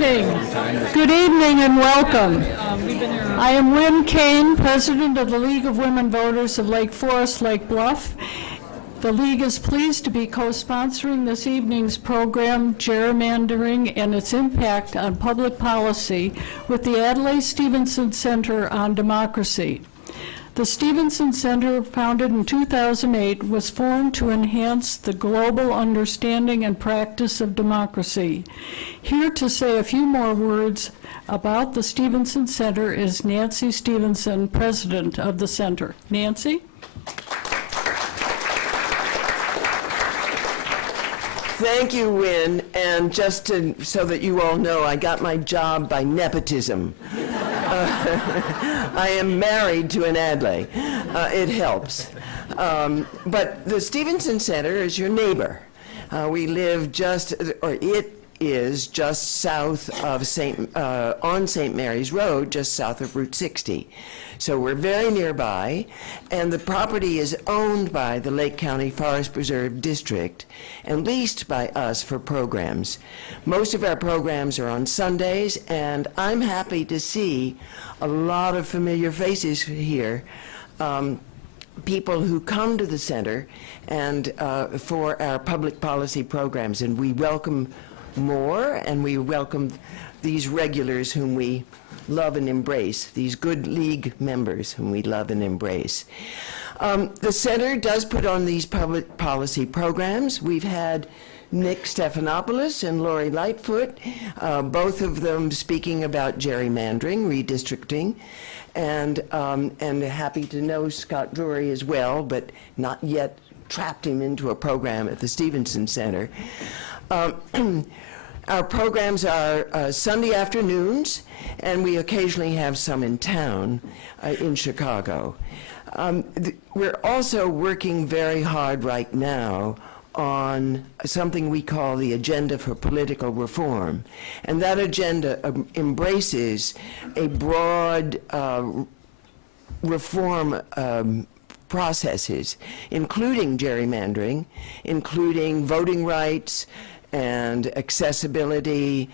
evening. Good evening and welcome. I am Lynn Kane, President of the League of Women Voters of Lake Forest, Lake Bluff. The League is pleased to be co-sponsoring this evening's program, Gerrymandering and its Impact on Public Policy, with the Adlai Stevenson Center on Democracy. The Stevenson Center, founded in 2008, was formed to enhance the global understanding and practice of democracy. Here to say a few more words about the Stevenson Center is Nancy Stevenson, President of the Center. Nancy? Thank you, Wynn. And just so that you all know, I got my job by nepotism. I am married to an Adlai. It helps. But the Stevenson Center is your neighbor. We live it is just south of on St. Mary's Road, just south of Route 60. So we're very nearby, and the property is owned by the Lake County Forest Preserve District and leased by us for programs. Most of our programs are on Sundays, and I'm happy to see a lot of familiar faces here. People who come to the center and for our public policy programs, and we welcome more, and we welcome these regulars whom we love and embrace, these good league members whom we love and embrace. The center does put on these public policy programs. We've had Nick Stephanopoulos and Lori Lightfoot, both of them speaking about gerrymandering, redistricting, and happy to know Scott Drury as well, but not yet trapped him into a program at the Stevenson Center. Our programs are Sunday afternoons, and we occasionally have some in town in Chicago. We're also working very hard right now on something we call the Agenda for Political Reform. And that agenda embraces a broad reform processes, including gerrymandering, including voting rights, and accessibility,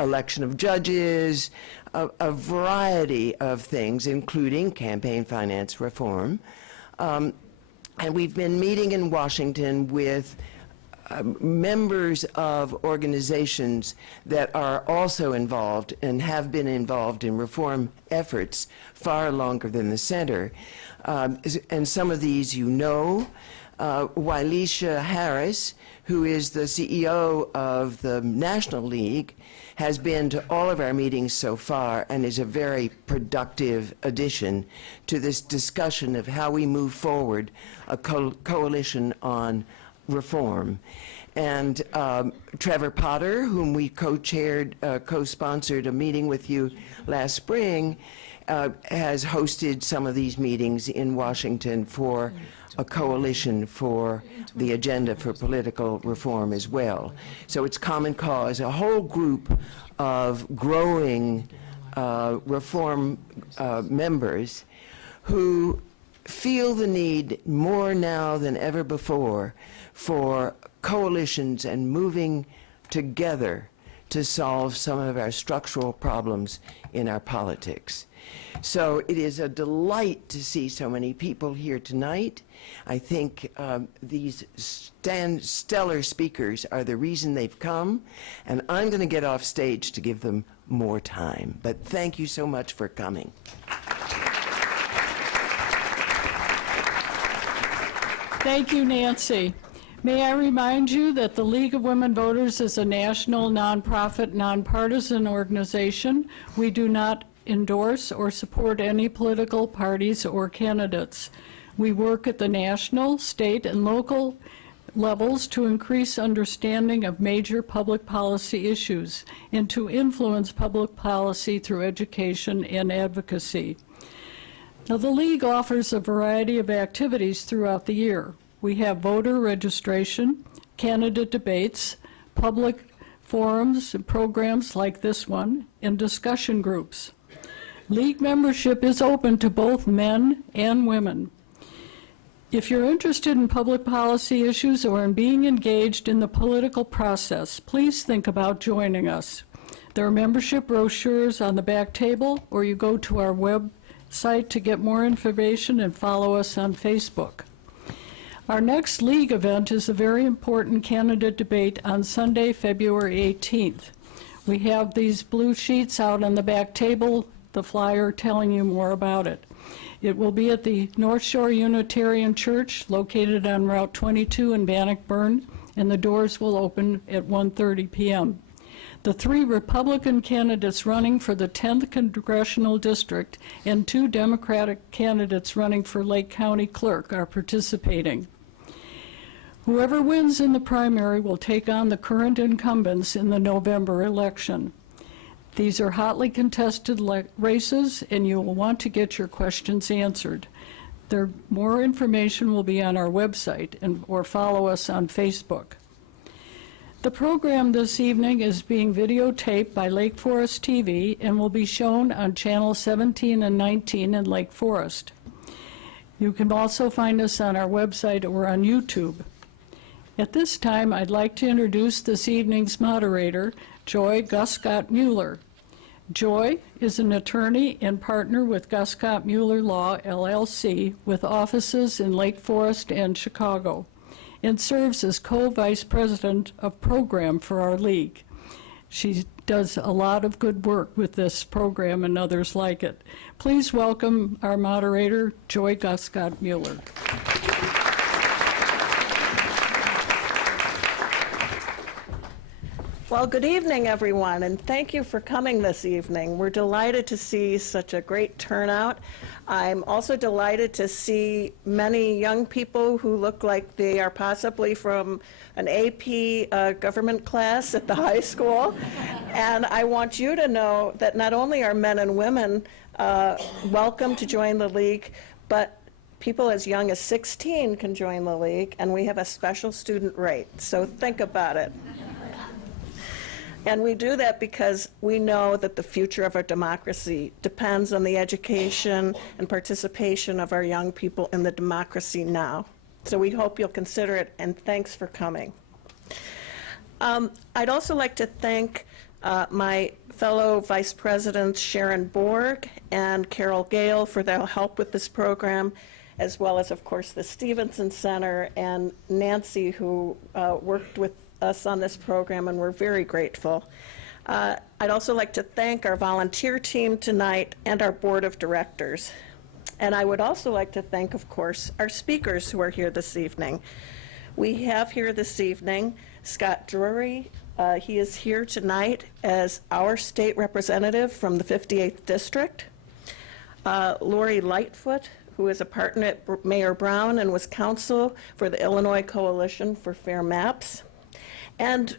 election of judges, a variety of things, including campaign finance reform. And we've been meeting in Washington with members of organizations that are also involved and have been involved in reform efforts far longer than the center. And some of these you know. Wylisha Harris, who is the CEO of the National League, has been to all of our meetings so far and is a very productive addition to this discussion of how we move forward a coalition on reform. And Trevor Potter, whom we co-chaired, co-sponsored a meeting with you last spring, has hosted some of these meetings in Washington for a coalition for the Agenda for Political Reform as well. So it's Common Cause, a whole group of growing reform members who feel the need more now than ever before for coalitions and moving together to solve some of our structural problems in our politics. So it is a delight to see so many people here tonight. I think these stellar speakers are the reason they've come, and I'm going to get off stage to give them more time. But thank you so much for coming. Thank you, Nancy. May I remind you that the League of Women Voters is a national, nonprofit, nonpartisan organization. We do not endorse or support any political parties or candidates. We work at the national, state, and local levels to increase understanding of major public policy issues and to influence public policy through education and advocacy. Now, the League offers a variety of activities throughout the year. We have voter registration, candidate debates, public forums and programs like this one, and discussion groups. League membership is open to both men and women. If you're interested in public policy issues or in being engaged in the political process, please think about joining us. There are membership brochures on the back table, or you go to our website to get more information and follow us on Facebook. Our next league event is a very important candidate debate on Sunday, February 18th. We have these blue sheets out on the back table, the flyer telling you more about it. It will be at the North Shore Unitarian Church, located on Route 22 in Bannockburn, and the doors will open at 1:30 p.m. The 3 Republican candidates running for the 10th Congressional District and 2 Democratic candidates running for Lake County Clerk are participating. Whoever wins in the primary will take on the current incumbents in the November election. These are hotly contested races, and you will want to get your questions answered. More information will be on our website or follow us on Facebook. The program this evening is being videotaped by Lake Forest TV and will be shown on Channel 17 and 19 in Lake Forest. You can also find us on our website or on YouTube. At this time, I'd like to introduce this evening's moderator, Joy Guscott-Mueller. Joy is an attorney and partner with Guscott-Mueller Law, LLC, with offices in Lake Forest and Chicago, and serves as co-vice president of program for our league. She does a lot of good work with this program and others like it. Please welcome our moderator, Joy Guscott-Mueller. Well, good evening, everyone, and thank you for coming this evening. We're delighted to see such a great turnout. I'm also delighted to see many young people who look like they are possibly from an AP government class at the high school. And I want you to know that not only are men and women welcome to join the league, but people as young as 16 can join the league, and we have a special student rate. So think about it. And we do that because we know that the future of our democracy depends on the education and participation of our young people in the democracy now. So we hope you'll consider it, and thanks for coming. I'd also like to thank my fellow Vice Presidents Sharon Borg and Carol Gale for their help with this program, as well as, of course, the Stevenson Center and Nancy, who worked with us on this program, and we're very grateful. I'd also like to thank our volunteer team tonight and our board of directors. And I would also like to thank, of course, our speakers who are here this evening. We have here this evening Scott Drury. He is here tonight as our state representative from the 58th District. Lori Lightfoot, who is a partner at Mayor Brown and was counsel for the Illinois Coalition for Fair Maps. And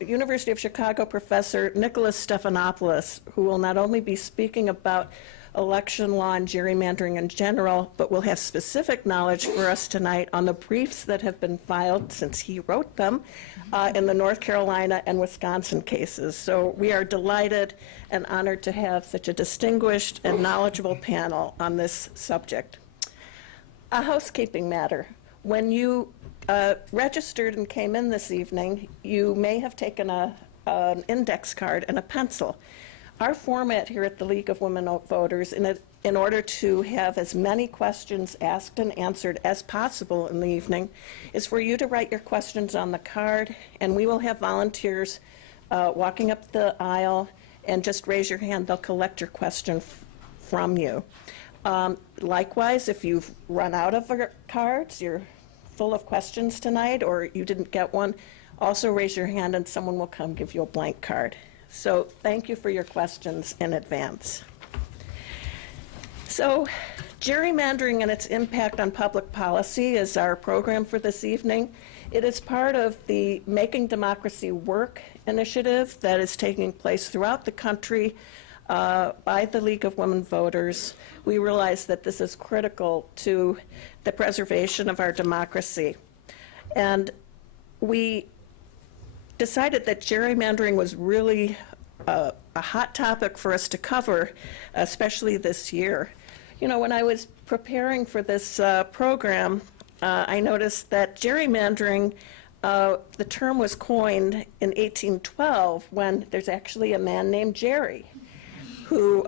University of Chicago professor Nicholas Stephanopoulos, who will not only be speaking about election law and gerrymandering in general, but will have specific knowledge for us tonight on the briefs that have been filed since he wrote them in the North Carolina and Wisconsin cases. So we are delighted and honored to have such a distinguished and knowledgeable panel on this subject. A housekeeping matter. When you registered and came in this evening, you may have taken an index card and a pencil. Our format here at the League of Women Voters, in order to have as many questions asked and answered as possible in the evening, is for you to write your questions on the card, and we will have volunteers walking up the aisle, and just raise your hand. They'll collect your question from you. Likewise, if you've run out of cards, you're full of questions tonight, or you didn't get one, also raise your hand and someone will come give you a blank card. So thank you for your questions in advance. So gerrymandering and its impact on public policy is our program for this evening. It is part of the Making Democracy Work initiative that is taking place throughout the country by the League of Women Voters. We realize that this is critical to the preservation of our democracy. And we decided that gerrymandering was really a hot topic for us to cover, especially this year. You know, when I was preparing for this program, I noticed that gerrymandering, the term was coined in 1812 when there's actually a man named Jerry who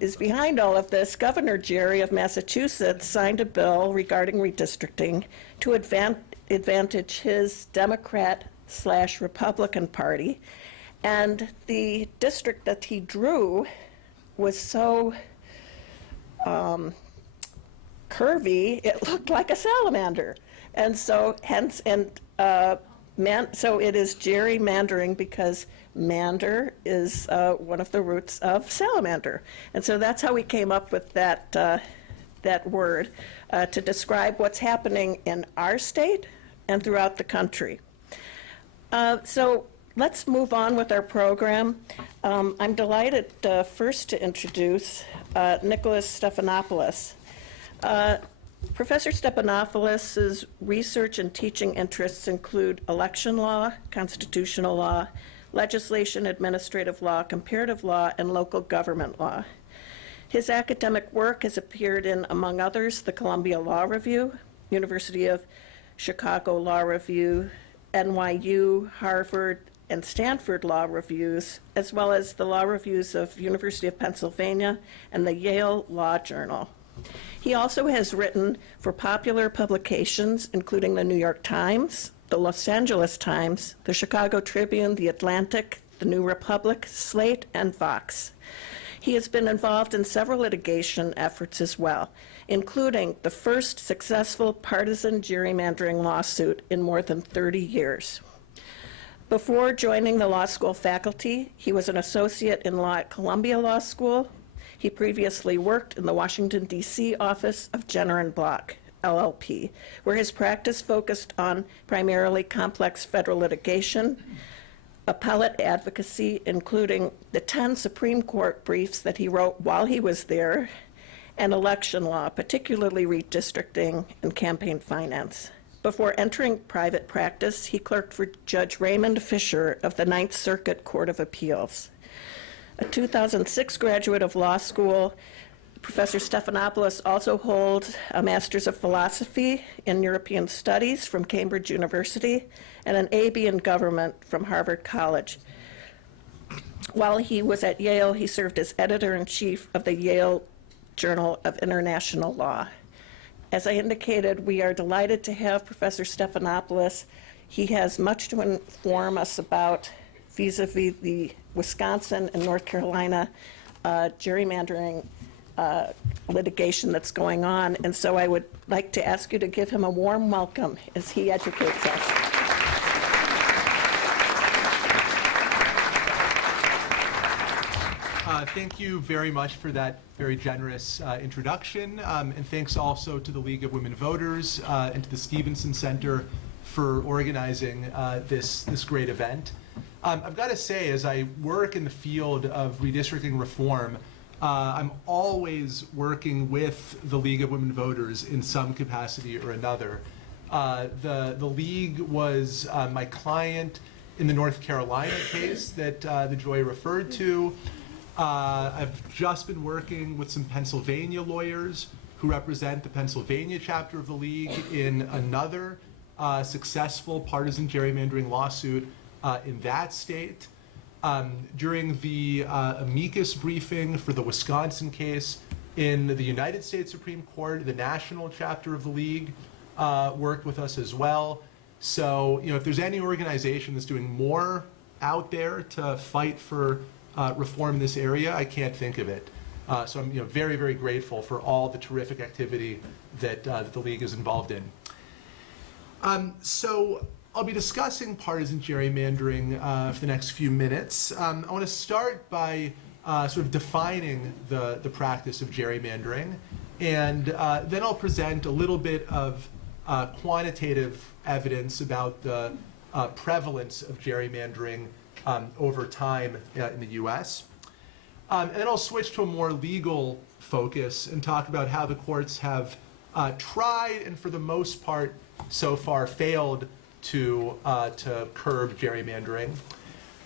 is behind all of this. Governor Gerry of Massachusetts signed a bill regarding redistricting to advantage his Democrat/Republican Party. And the district that he drew was so curvy, it looked like a salamander. And so so it is gerrymandering because mander is one of the roots of salamander. And so that's how we came up with that, that word to describe what's happening in our state and throughout the country. So let's move on with our program. I'm delighted first to introduce Nicholas Stephanopoulos. Professor Stephanopoulos' research and teaching interests include election law, constitutional law, legislation, administrative law, comparative law, and local government law. His academic work has appeared in, among others, the Columbia Law Review, University of Chicago Law Review, NYU, Harvard, and Stanford Law Reviews, as well as the law reviews of University of Pennsylvania and the Yale Law Journal. He also has written for popular publications, including the New York Times, the Los Angeles Times, the Chicago Tribune, the Atlantic, the New Republic, Slate, and Vox. He has been involved in several litigation efforts as well, including the first successful partisan gerrymandering lawsuit in more than 30 years. Before joining the law school faculty, he was an associate in law at Columbia Law School. He previously worked in the Washington, D.C. office of Jenner & Block, LLP, where his practice focused on primarily complex federal litigation, appellate advocacy, including the 10 Supreme Court briefs that he wrote while he was there, and election law, particularly redistricting and campaign finance. Before entering private practice, he clerked for Judge Raymond Fisher of the Ninth Circuit Court of Appeals. A 2006 graduate of law school, Professor Stephanopoulos also holds a Master's of Philosophy in European Studies from Cambridge University and an AB in Government from Harvard College. While he was at Yale, he served as editor-in-chief of the Yale Journal of International Law. As I indicated, we are delighted to have Professor Stephanopoulos. He has much to inform us about vis-a-vis the Wisconsin and North Carolina gerrymandering litigation that's going on. And so I would like to ask you to give him a warm welcome as he educates us. Thank you very much for that very generous introduction, and thanks also to the League of Women Voters and to the Stevenson Center for organizing this great event. I've got to say, as I work in the field of redistricting reform, I'm always working with the League of Women Voters in some capacity or another. The League was my client in the North Carolina case that the Joy referred to. I've just been working with some Pennsylvania lawyers who represent the Pennsylvania chapter of the League in another successful partisan gerrymandering lawsuit in that state. During the amicus briefing for the Wisconsin case in the United States Supreme Court, the national chapter of the League worked with us as well. So, if there's any organization that's doing more out there to fight for reform in this area, I can't think of it. So I'm very, very grateful for all the terrific activity that the League is involved in. So I'll be discussing partisan gerrymandering for the next few minutes. I want to start by sort of defining the practice of gerrymandering, and then I'll present a little bit of quantitative evidence about the prevalence of gerrymandering over time in the U.S. And then I'll switch to a more legal focus and talk about how the courts have tried and for the most part so far failed to curb gerrymandering.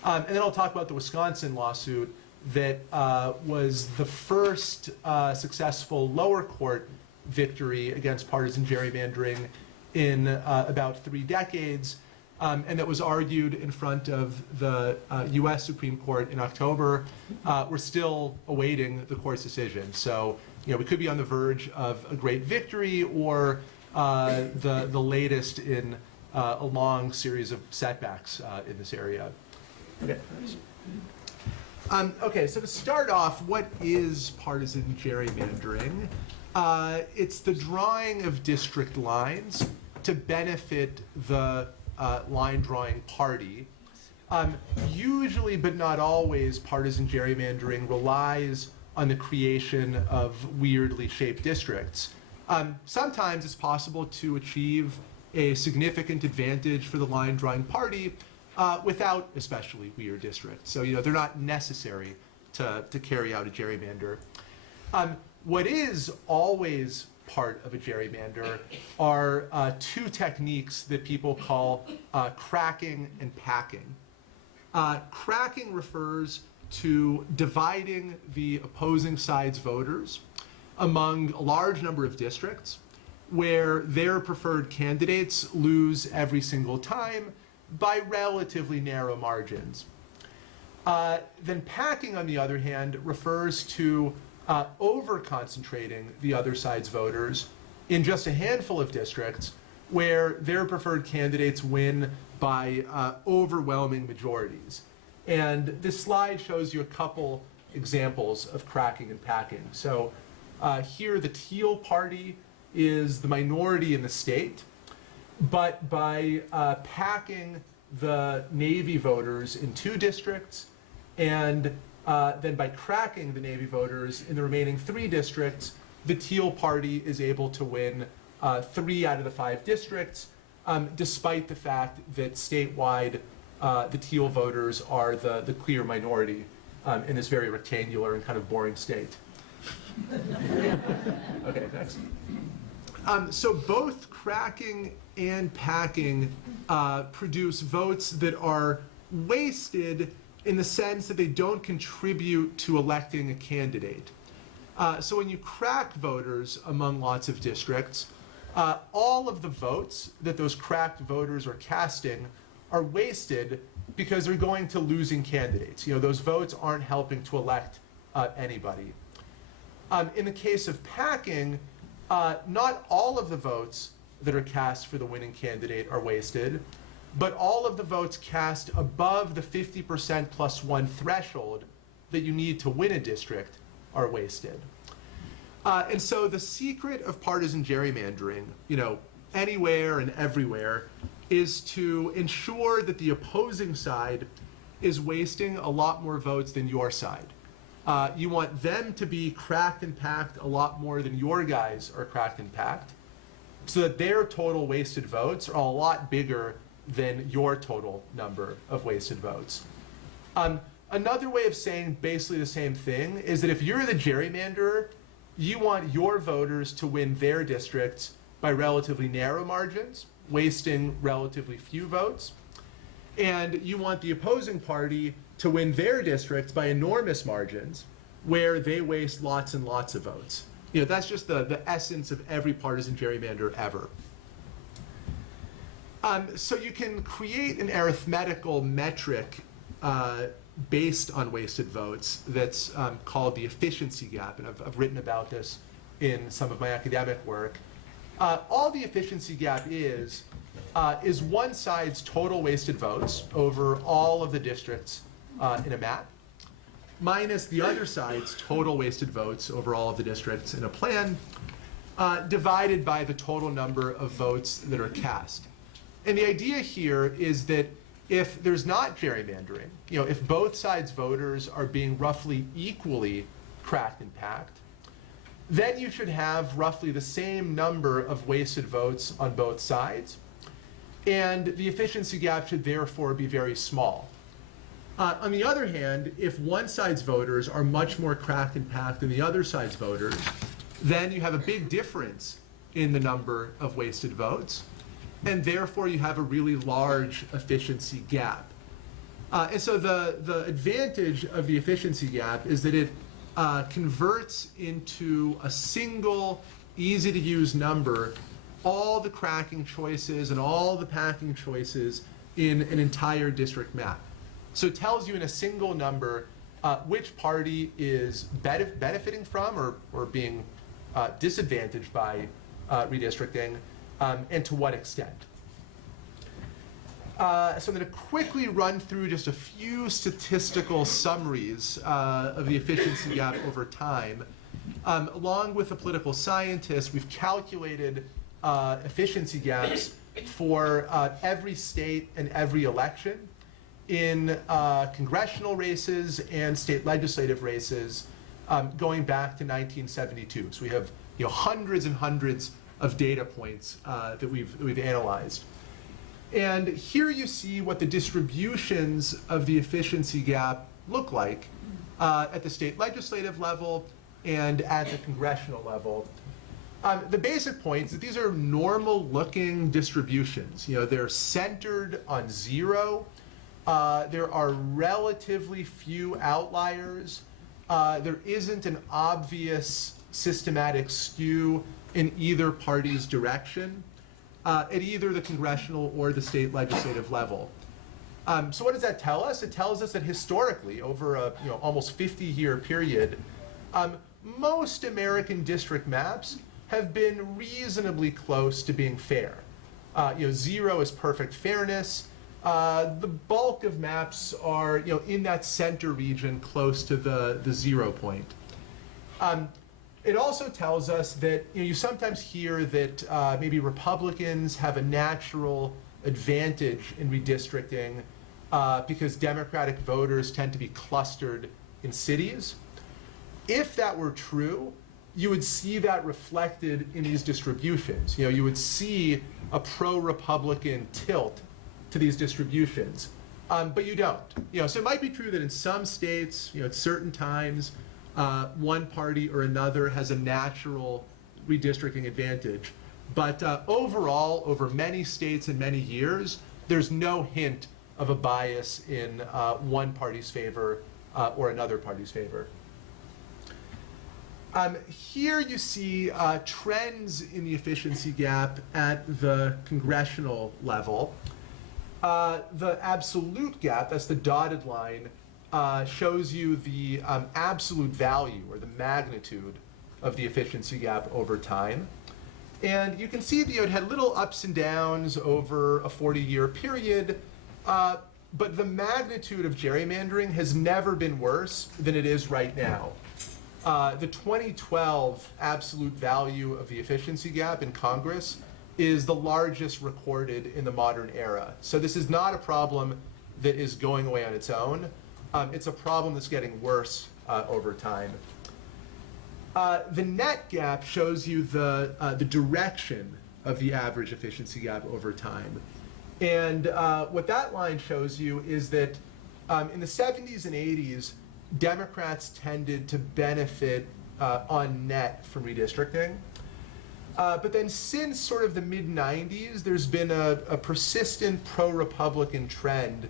And then I'll talk about the Wisconsin lawsuit that was the first successful lower court victory against partisan gerrymandering in about 3 decades, and that was argued in front of the US Supreme Court in October. We're still awaiting the court's decision. So, we could be on the verge of a great victory or the latest in a long series of setbacks in this area. Okay. Okay, so to start off, what is partisan gerrymandering? It's the drawing of district lines to benefit the line drawing party. Usually, but not always, partisan gerrymandering relies on the creation of weirdly shaped districts. Sometimes it's possible to achieve a significant advantage for the line drawing party without especially weird districts. So, they're not necessary to carry out a gerrymander. What is always part of a gerrymander are 2 techniques that people call cracking and packing. Cracking refers to dividing the opposing side's voters among a large number of districts where their preferred candidates lose every single time by relatively narrow margins. Then packing, on the other hand, refers to over-concentrating the other side's voters in just a handful of districts where their preferred candidates win by overwhelming majorities. And this slide shows you a couple examples of cracking and packing. So here the Teal Party is the minority in the state, but by packing the Navy voters in 2 districts and then by cracking the Navy voters in the remaining 3 districts, the Teal Party is able to win 3 out of the 5 districts, despite the fact that statewide the Teal voters are the clear minority in this very rectangular and kind of boring state. Okay, next. So both cracking and packing produce votes that are wasted in the sense that they don't contribute to electing a candidate. So when you crack voters among lots of districts, all of the votes that those cracked voters are casting are wasted because they're going to losing candidates. Those votes aren't helping to elect anybody. In the case of packing, not all of the votes that are cast for the winning candidate are wasted, but all of the votes cast above the 50% plus 1 threshold that you need to win a district are wasted. And so the secret of partisan gerrymandering, anywhere and everywhere, is to ensure that the opposing side is wasting a lot more votes than your side. You want them to be cracked and packed a lot more than your guys are cracked and packed, so that their total wasted votes are a lot bigger than your total number of wasted votes. Another way of saying basically the same thing is that if you're the gerrymanderer, you want your voters to win their districts by relatively narrow margins, wasting relatively few votes. And you want the opposing party to win their districts by enormous margins, where they waste lots and lots of votes. That's just the essence of every partisan gerrymander ever. So you can create an arithmetical metric based on wasted votes that's called the efficiency gap, and I've written about this in some of my academic work. All the efficiency gap is one side's total wasted votes over all of the districts in a map, minus the other side's total wasted votes over all of the districts in a plan, divided by the total number of votes that are cast. And the idea here is that if there's not gerrymandering, if both sides' voters are being roughly equally cracked and packed, then you should have roughly the same number of wasted votes on both sides, and the efficiency gap should therefore be very small. On the other hand, if one side's voters are much more cracked and packed than the other side's voters, then you have a big difference in the number of wasted votes, and therefore you have a really large efficiency gap. And so the advantage of the efficiency gap is that it converts into a single easy to use number all the cracking choices and all the packing choices in an entire district map. So it tells you in a single number which party is benefiting from or being disadvantaged by redistricting, and to what extent. So I'm going to quickly run through just a few statistical summaries of the efficiency gap over time. Along with a political scientist, we've calculated efficiency gaps for every state and every election in congressional races and state legislative races going back to 1972. So we have hundreds and hundreds of data points that we've analyzed. And here you see what the distributions of the efficiency gap look like at the state legislative level and at the congressional level. The basic point is that these are normal-looking distributions. They're centered on 0. There are relatively few outliers. There isn't an obvious systematic skew in either party's direction at either the congressional or the state legislative level. So what does that tell us? It tells us that historically, over a almost 50-year period, most American district maps have been reasonably close to being fair. 0 is perfect fairness. The bulk of maps are in that center region close to the 0 point. It also tells us that you sometimes hear that maybe Republicans have a natural advantage in redistricting because Democratic voters tend to be clustered in cities. If that were true, you would see that reflected in these distributions. You would see a pro-Republican tilt to these distributions, but you don't. So it might be true that in some states, at certain times, one party or another has a natural redistricting advantage. But overall, over many states and many years, there's no hint of a bias in one party's favor or another party's favor. Here you see trends in the efficiency gap at the congressional level. The absolute gap, that's the dotted line, shows you the absolute value or the magnitude of the efficiency gap over time. And you can see that it had little ups and downs over a 40-year period, but the magnitude of gerrymandering has never been worse than it is right now. The 2012 absolute value of the efficiency gap in Congress is the largest recorded in the modern era. So this is not a problem that is going away on its own. It's a problem that's getting worse over time. The net gap shows you the direction of the average efficiency gap over time. And what that line shows you is that in the 70s and 80s, Democrats tended to benefit on net from redistricting. But then since sort of the mid-90s, there's been a persistent pro-Republican trend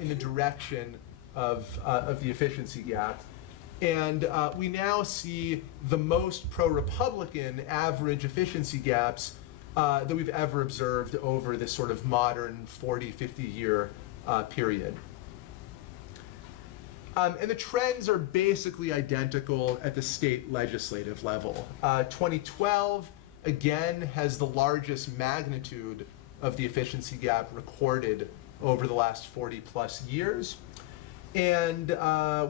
in the direction of the efficiency gap. And we now see the most pro-Republican average efficiency gaps that we've ever observed over this sort of modern 40, 50-year period. And the trends are basically identical at the state legislative level. 2012, again, has the largest magnitude of the efficiency gap recorded over the last 40-plus years. And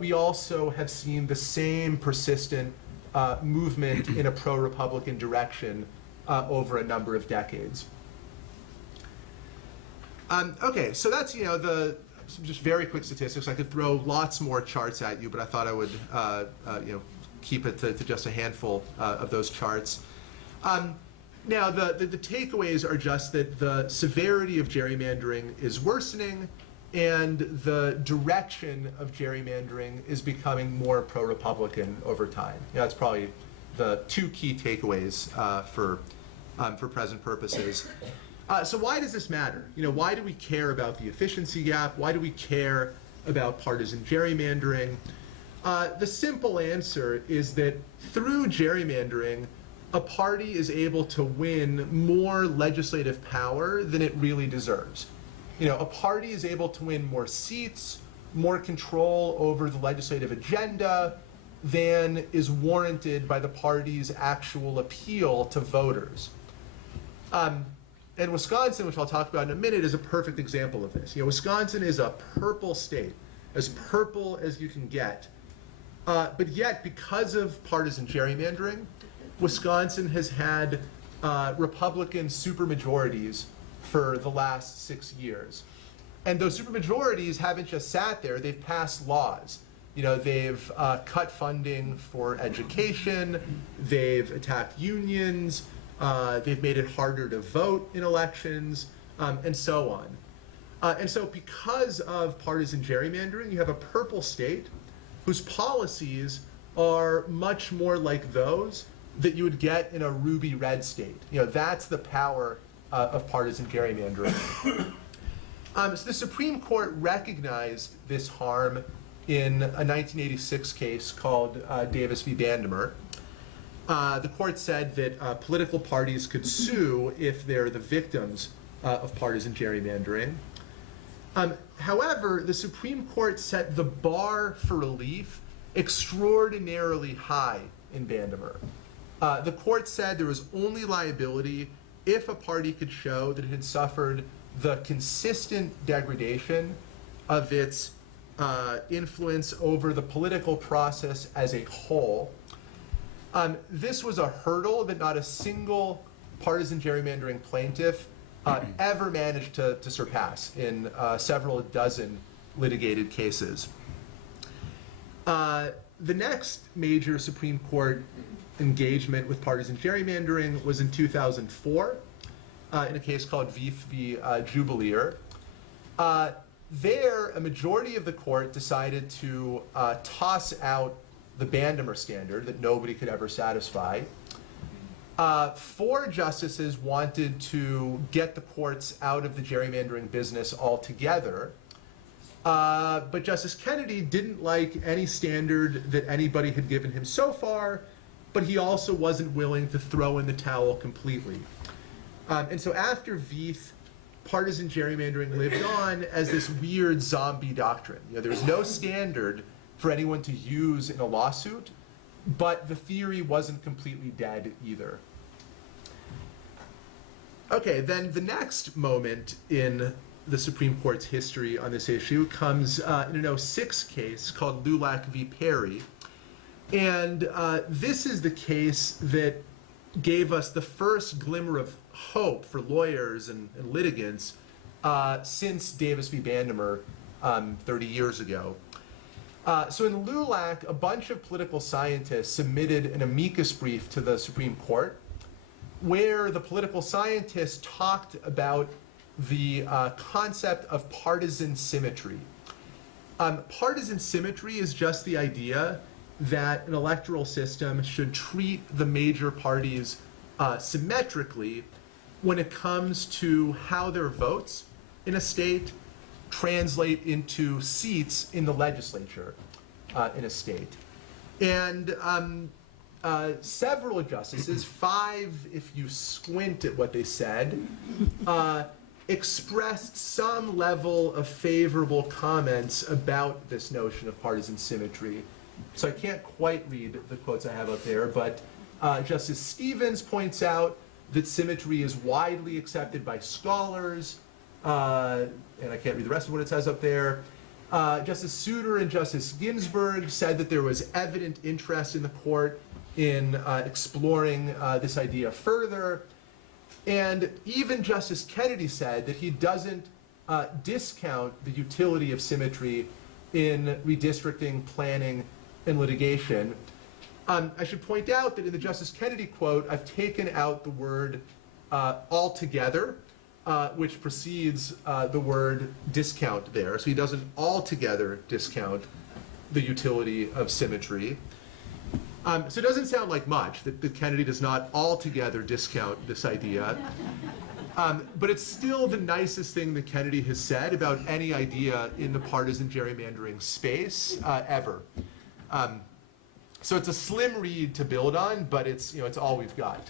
we also have seen the same persistent movement in a pro-Republican direction over a number of decades. Okay, so that's, some just very quick statistics. I could throw lots more charts at you, but I thought I would, keep it to just a handful of those charts. Now, the takeaways are just that the severity of gerrymandering is worsening, and the direction of gerrymandering is becoming more pro-Republican over time. That's probably the two key takeaways for present purposes. So why does this matter? Why do we care about the efficiency gap? Why do we care about partisan gerrymandering? The simple answer is that through gerrymandering, a party is able to win more legislative power than it really deserves. You know, a party is able to win more seats, more control over the legislative agenda than is warranted by the party's actual appeal to voters. And Wisconsin, which I'll talk about in a minute, is a perfect example of this. You know, Wisconsin is a purple state, as purple as you can get. But yet, because of partisan gerrymandering, Wisconsin has had Republican supermajorities for the last 6 years. And those supermajorities haven't just sat there, they've passed laws. You know, they've cut funding for education, they've attacked unions, they've made it harder to vote in elections, and so on. And so because of partisan gerrymandering, you have a purple state whose policies are much more like those that you would get in a ruby red state. You know, that's the power of partisan gerrymandering. So the Supreme Court recognized this harm in a 1986 case called Davis v. Bandemer. The court said that political parties could sue if they're the victims of partisan gerrymandering. However, the Supreme Court set the bar for relief extraordinarily high in Bandemer. The court said there was only liability if a party could show that it had suffered the consistent degradation of its influence over the political process as a whole. This was a hurdle that not a single partisan gerrymandering plaintiff ever managed to surpass in several dozen litigated cases. The next major Supreme Court engagement with partisan gerrymandering was in 2004 in a case called Veith v. Jubileer. There, a majority of the court decided to toss out the Bandemer standard that nobody could ever satisfy. 4 justices wanted to get the courts out of the gerrymandering business altogether. But Justice Kennedy didn't like any standard that anybody had given him so far, but he also wasn't willing to throw in the towel completely. And so after Veith, partisan gerrymandering lived on as this weird zombie doctrine. You know, there's no standard for anyone to use in a lawsuit, but the theory wasn't completely dead either. Okay, then the next moment in the Supreme Court's history on this issue comes in an 2006 case called Lulac v. Perry. And this is the case that gave us the first glimmer of hope for lawyers and litigants since Davis v. Bandemer 30 years ago. So in Lulac, a bunch of political scientists submitted an amicus brief to the Supreme Court where the political scientists talked about the concept of partisan symmetry. Partisan symmetry is just the idea that an electoral system should treat the major parties symmetrically when it comes to how their votes in a state translate into seats in the legislature in a state. And several justices, 5 if you squint at what they said, expressed some level of favorable comments about this notion of partisan symmetry. So I can't quite read the quotes I have up there, but Justice Stevens points out that symmetry is widely accepted by scholars, and I can't read the rest of what it says up there. Justice Souter and Justice Ginsburg said that there was evident interest in the court in exploring this idea further. And even Justice Kennedy said that he doesn't discount the utility of symmetry in redistricting, planning, and litigation. I should point out that in the Justice Kennedy quote, I've taken out the word altogether, which precedes the word discount there. So he doesn't altogether discount the utility of symmetry. So it doesn't sound like much that Kennedy does not altogether discount this idea. But it's still the nicest thing that Kennedy has said about any idea in the partisan gerrymandering space ever. So it's a slim read to build on, but it's, it's all we've got.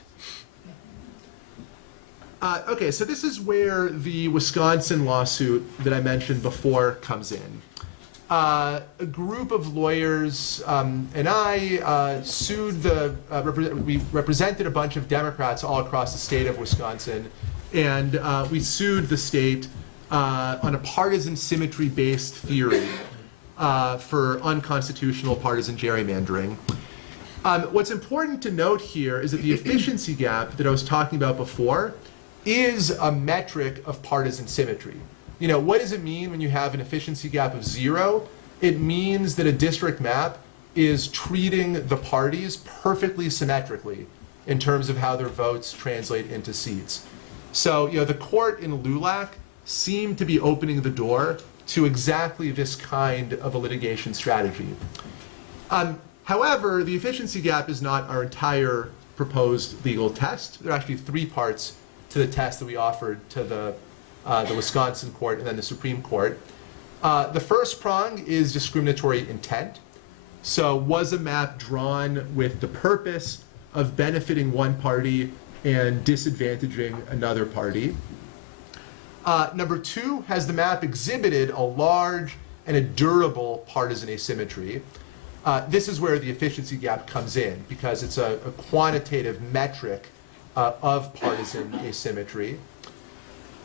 Okay, so this is where the Wisconsin lawsuit that I mentioned before comes in. A group of lawyers and I sued we represented a bunch of Democrats all across the state of Wisconsin, and we sued the state on a partisan symmetry-based theory for unconstitutional partisan gerrymandering. What's important to note here is that the efficiency gap that I was talking about before is a metric of partisan symmetry. What does it mean when you have an efficiency gap of 0? It means that a district map is treating the parties perfectly symmetrically in terms of how their votes translate into seats. So, the court in LULAC seemed to be opening the door to exactly this kind of a litigation strategy. However, the efficiency gap is not our entire proposed legal test. There are actually 3 parts to the test that we offered to the Wisconsin court and then the Supreme Court. The first prong is discriminatory intent. So was a map drawn with the purpose of benefiting one party and disadvantaging another party? Number 2, has the map exhibited a large and a durable partisan asymmetry? This is where the efficiency gap comes in, because it's a quantitative metric of partisan asymmetry.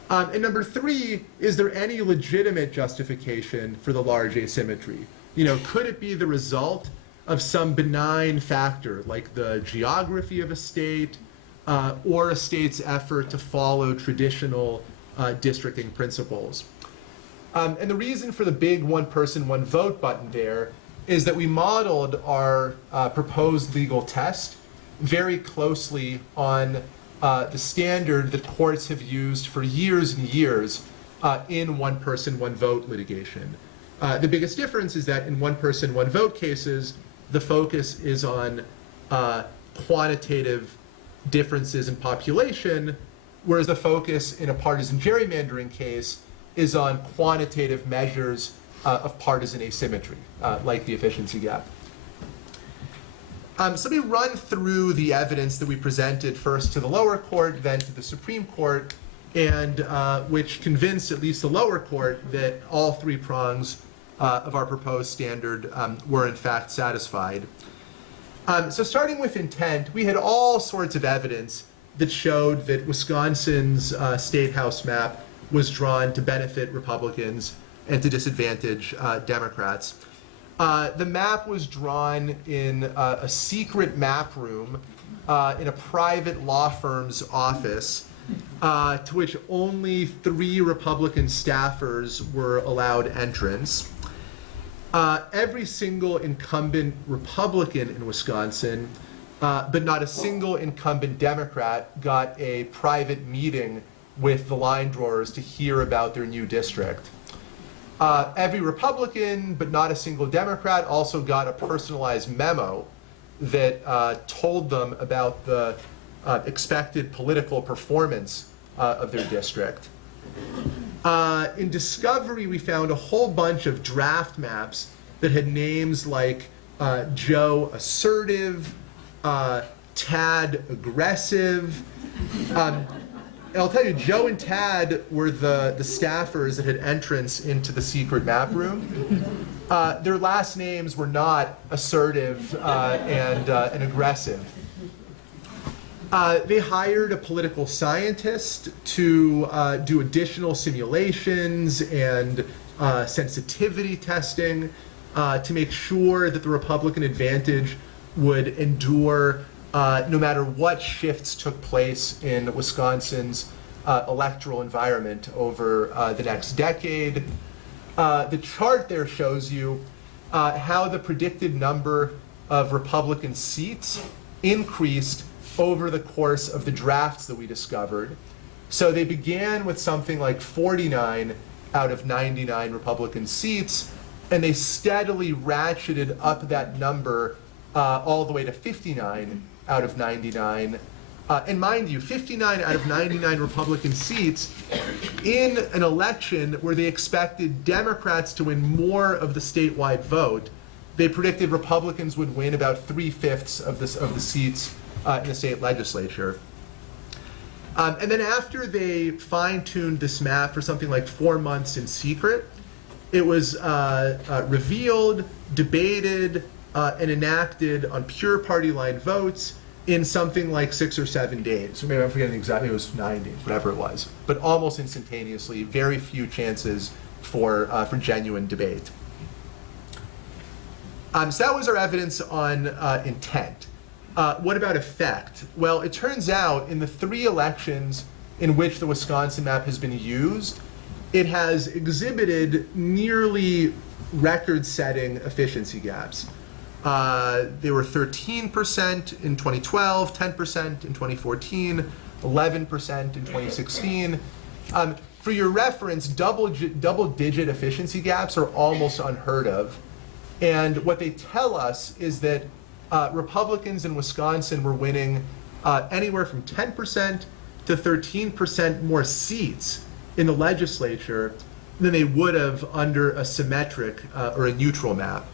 And number 3, is there any legitimate justification for the large asymmetry? Could it be the result of some benign factor, like the geography of a state, or a state's effort to follow traditional districting principles? And the reason for the big one person, one vote button there is that we modeled our proposed legal test very closely on the standard that courts have used for years and years in one person, one vote litigation. The biggest difference is that in one person, one vote cases, the focus is on quantitative differences in population, whereas the focus in a partisan gerrymandering case is on quantitative measures of partisan asymmetry, like the efficiency gap. So let me run through the evidence that we presented first to the lower court, then to the Supreme Court, and which convinced at least the lower court that all 3 prongs of our proposed standard were in fact satisfied. So starting with intent, we had all sorts of evidence that showed that Wisconsin's state house map was drawn to benefit Republicans and to disadvantage Democrats. The map was drawn in a secret map room in a private law firm's office, to which only 3 Republican staffers were allowed entrance. Every single incumbent Republican in Wisconsin, but not a single incumbent Democrat, got a private meeting with the line drawers to hear about their new district. Every Republican, but not a single Democrat, also got a personalized memo that told them about the expected political performance of their district. In Discovery, we found a whole bunch of draft maps that had names like Joe Assertive, Tad Aggressive. And I'll tell you, Joe and Tad were the staffers that had entrance into the secret map room. Their last names were not Assertive and Aggressive. They hired a political scientist to do additional simulations and sensitivity testing to make sure that the Republican advantage would endure no matter what shifts took place in Wisconsin's electoral environment over the next decade. The chart there shows you how the predicted number of Republican seats increased over the course of the drafts that we discovered. So they began with something like 49 out of 99 Republican seats, and they steadily ratcheted up that number all the way to 59 out of 99. And mind you, 59 out of 99 Republican seats in an election where they expected Democrats to win more of the statewide vote they predicted Republicans would win about 3/5 of the seats in the state legislature. And then after they fine-tuned this map for something like 4 months in secret, it was revealed, debated, and enacted on pure party line votes in something like 6 or 7 days. Or maybe I'm forgetting exactly, it was 9 days, whatever it was. But almost instantaneously, very few chances for genuine debate. So that was our evidence on intent. What about effect? Well, it turns out in the 3 elections in which the Wisconsin map has been used, it has exhibited nearly record-setting efficiency gaps. They were 13% in 2012, 10% in 2014, 11% in 2016. For your reference, double-digit efficiency gaps are almost unheard of. And what they tell us is that Republicans in Wisconsin were winning anywhere from 10% to 13% more seats in the legislature than they would have under a symmetric or a neutral map.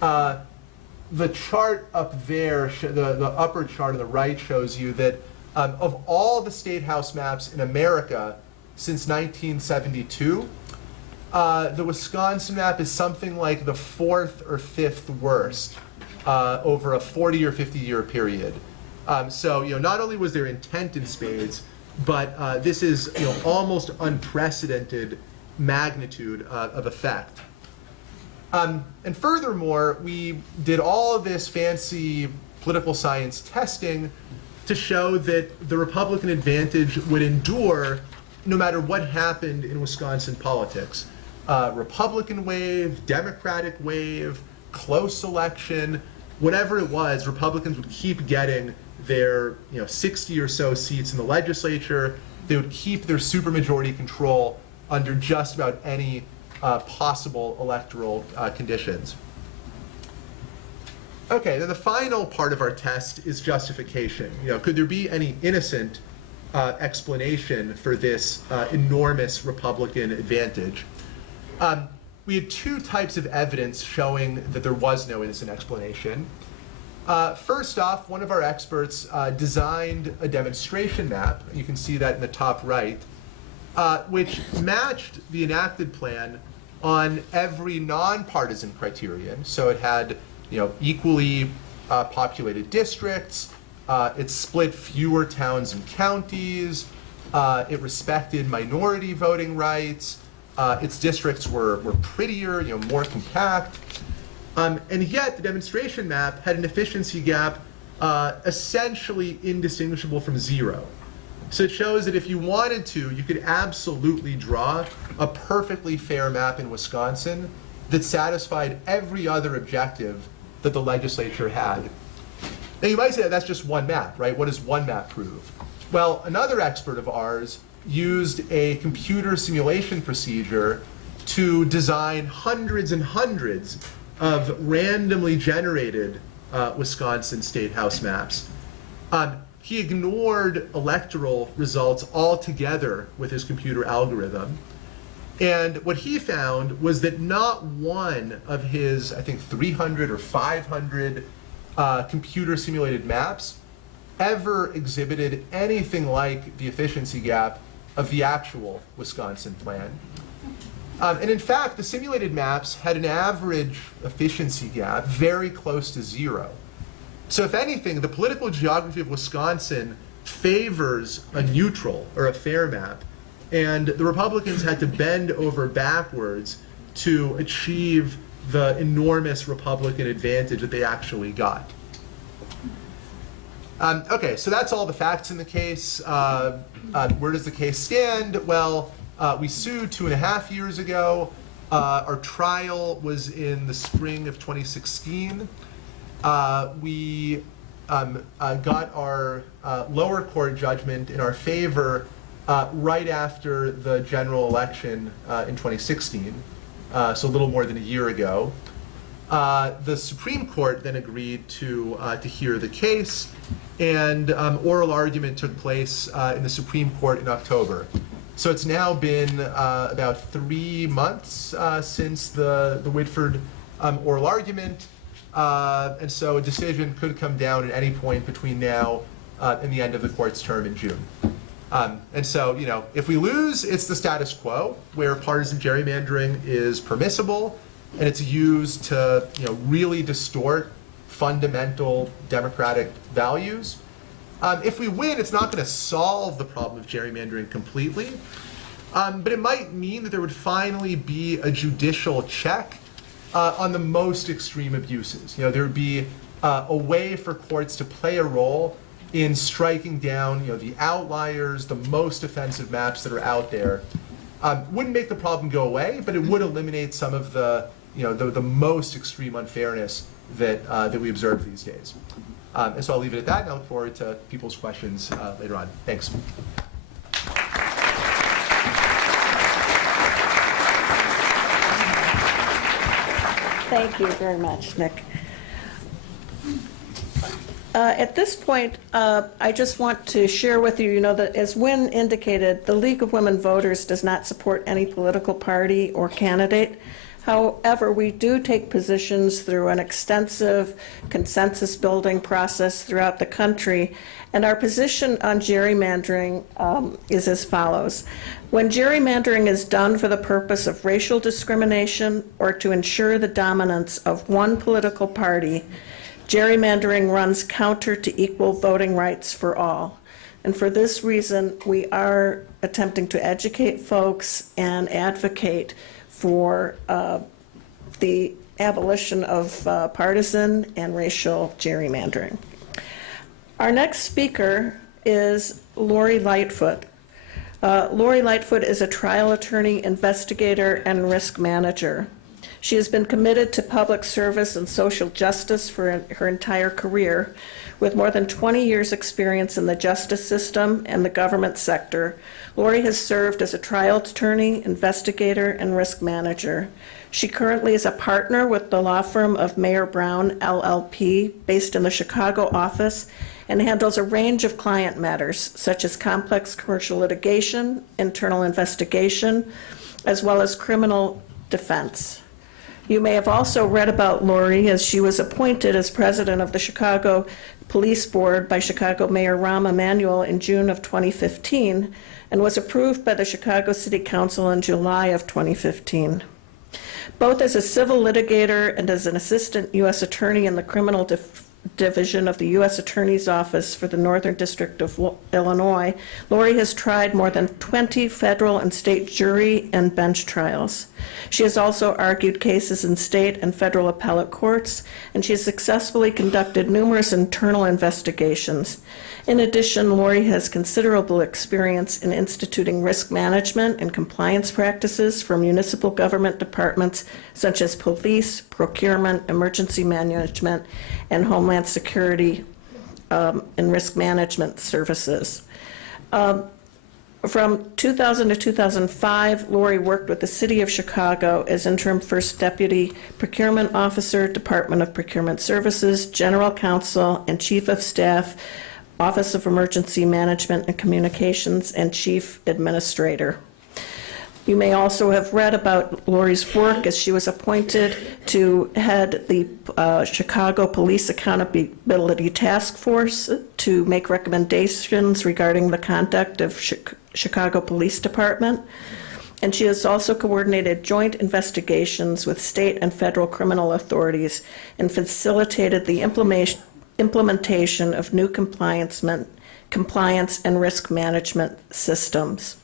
The chart up there, the upper chart on the right, shows you that of all the state house maps in America since 1972, the Wisconsin map is something like the 4th or 5th worst over a 40 or 50 year period. So, not only was there intent in spades, but this is, almost unprecedented magnitude of effect. And furthermore, we did all of this fancy political science testing to show that the Republican advantage would endure no matter what happened in Wisconsin politics. Republican wave, Democratic wave, close election, whatever it was, Republicans would keep getting their 60 or so seats in the legislature. They would keep their supermajority control under just about any possible electoral conditions. Okay, then the final part of our test is justification. Could there be any innocent explanation for this enormous Republican advantage? We had 2 types of evidence showing that there was no innocent explanation. First off, one of our experts designed a demonstration map, you can see that in the top right, which matched the enacted plan on every nonpartisan criterion. So it had, equally populated districts, it split fewer towns and counties, it respected minority voting rights, its districts were prettier, more compact. And yet the demonstration map had an efficiency gap essentially indistinguishable from 0. So it shows that if you wanted to, you could absolutely draw a perfectly fair map in Wisconsin that satisfied every other objective that the legislature had. Now you might say that that's just one map, right? What does one map prove? Well, another expert of ours used a computer simulation procedure to design hundreds and hundreds of randomly generated Wisconsin state house maps. He ignored electoral results altogether with his computer algorithm. And what he found was that not one of his, I think, 300 or 500 computer simulated maps ever exhibited anything like the efficiency gap of the actual Wisconsin plan. And in fact, the simulated maps had an average efficiency gap very close to 0. So if anything, the political geography of Wisconsin favors a neutral or a fair map, and the Republicans had to bend over backwards to achieve the enormous Republican advantage that they actually got. Okay, so that's all the facts in the case. Where does the case stand? Well, we sued 2.5 years ago. Our trial was in the spring of 2016. We got our lower court judgment in our favor right after the general election in 2016, so a little more than a year ago. The Supreme Court then agreed to hear the case, and oral argument took place in the Supreme Court in October. So it's now been about 3 months since the Whitford oral argument, and so a decision could come down at any point between now and the end of the court's term in June. And so, if we lose, it's the status quo, where partisan gerrymandering is permissible, and it's used to, really distort fundamental democratic values. If we win, it's not going to solve the problem of gerrymandering completely, but it might mean that there would finally be a judicial check on the most extreme abuses. There would be a way for courts to play a role in striking down, the outliers, the most offensive maps that are out there. Wouldn't make the problem go away, but it would eliminate some of the, the most extreme unfairness that we observe these days. And so I'll leave it at that, and I look forward to people's questions later on. Thanks. Thank you very much, Nick. At this point, I just want to share with you, that as Wynn indicated, the League of Women Voters does not support any political party or candidate. However, we do take positions through an extensive consensus-building process throughout the country, and our position on gerrymandering is as follows. When gerrymandering is done for the purpose of racial discrimination or to ensure the dominance of one political party, gerrymandering runs counter to equal voting rights for all. And for this reason, we are attempting to educate folks and advocate for the abolition of partisan and racial gerrymandering. Our next speaker is Lori Lightfoot. Lori Lightfoot is a trial attorney, investigator, and risk manager. She has been committed to public service and social justice for her entire career, with more than 20 years' experience in the justice system and the government sector. Lori has served as a trial attorney, investigator, and risk manager. She currently is a partner with the law firm of Mayer Brown, LLP, based in the Chicago office, and handles a range of client matters, such as complex commercial litigation, internal investigation, as well as criminal defense. You may have also read about Lori as she was appointed as president of the Chicago Police Board by Chicago Mayor Rahm Emanuel in June of 2015 and was approved by the Chicago City Council in July of 2015. Both as a civil litigator and as an assistant U.S. attorney in the criminal division of the U.S. Attorney's Office for the Northern District of Illinois, Lori has tried more than 20 federal and state jury and bench trials. She has also argued cases in state and federal appellate courts, and she has successfully conducted numerous internal investigations. In addition, Lori has considerable experience in instituting risk management and compliance practices for municipal government departments such as police, procurement, emergency management, and homeland security and risk management services. From 2000 to 2005, Lori worked with the City of Chicago as interim first deputy procurement officer, Department of Procurement Services, general counsel, and chief of staff, Office of Emergency Management and Communications, and chief administrator. You may also have read about Lori's work as she was appointed to head the Chicago Police Accountability Task Force to make recommendations regarding the conduct of Chicago Police Department. And she has also coordinated joint investigations with state and federal criminal authorities and facilitated the implementation of new compliance and risk management systems.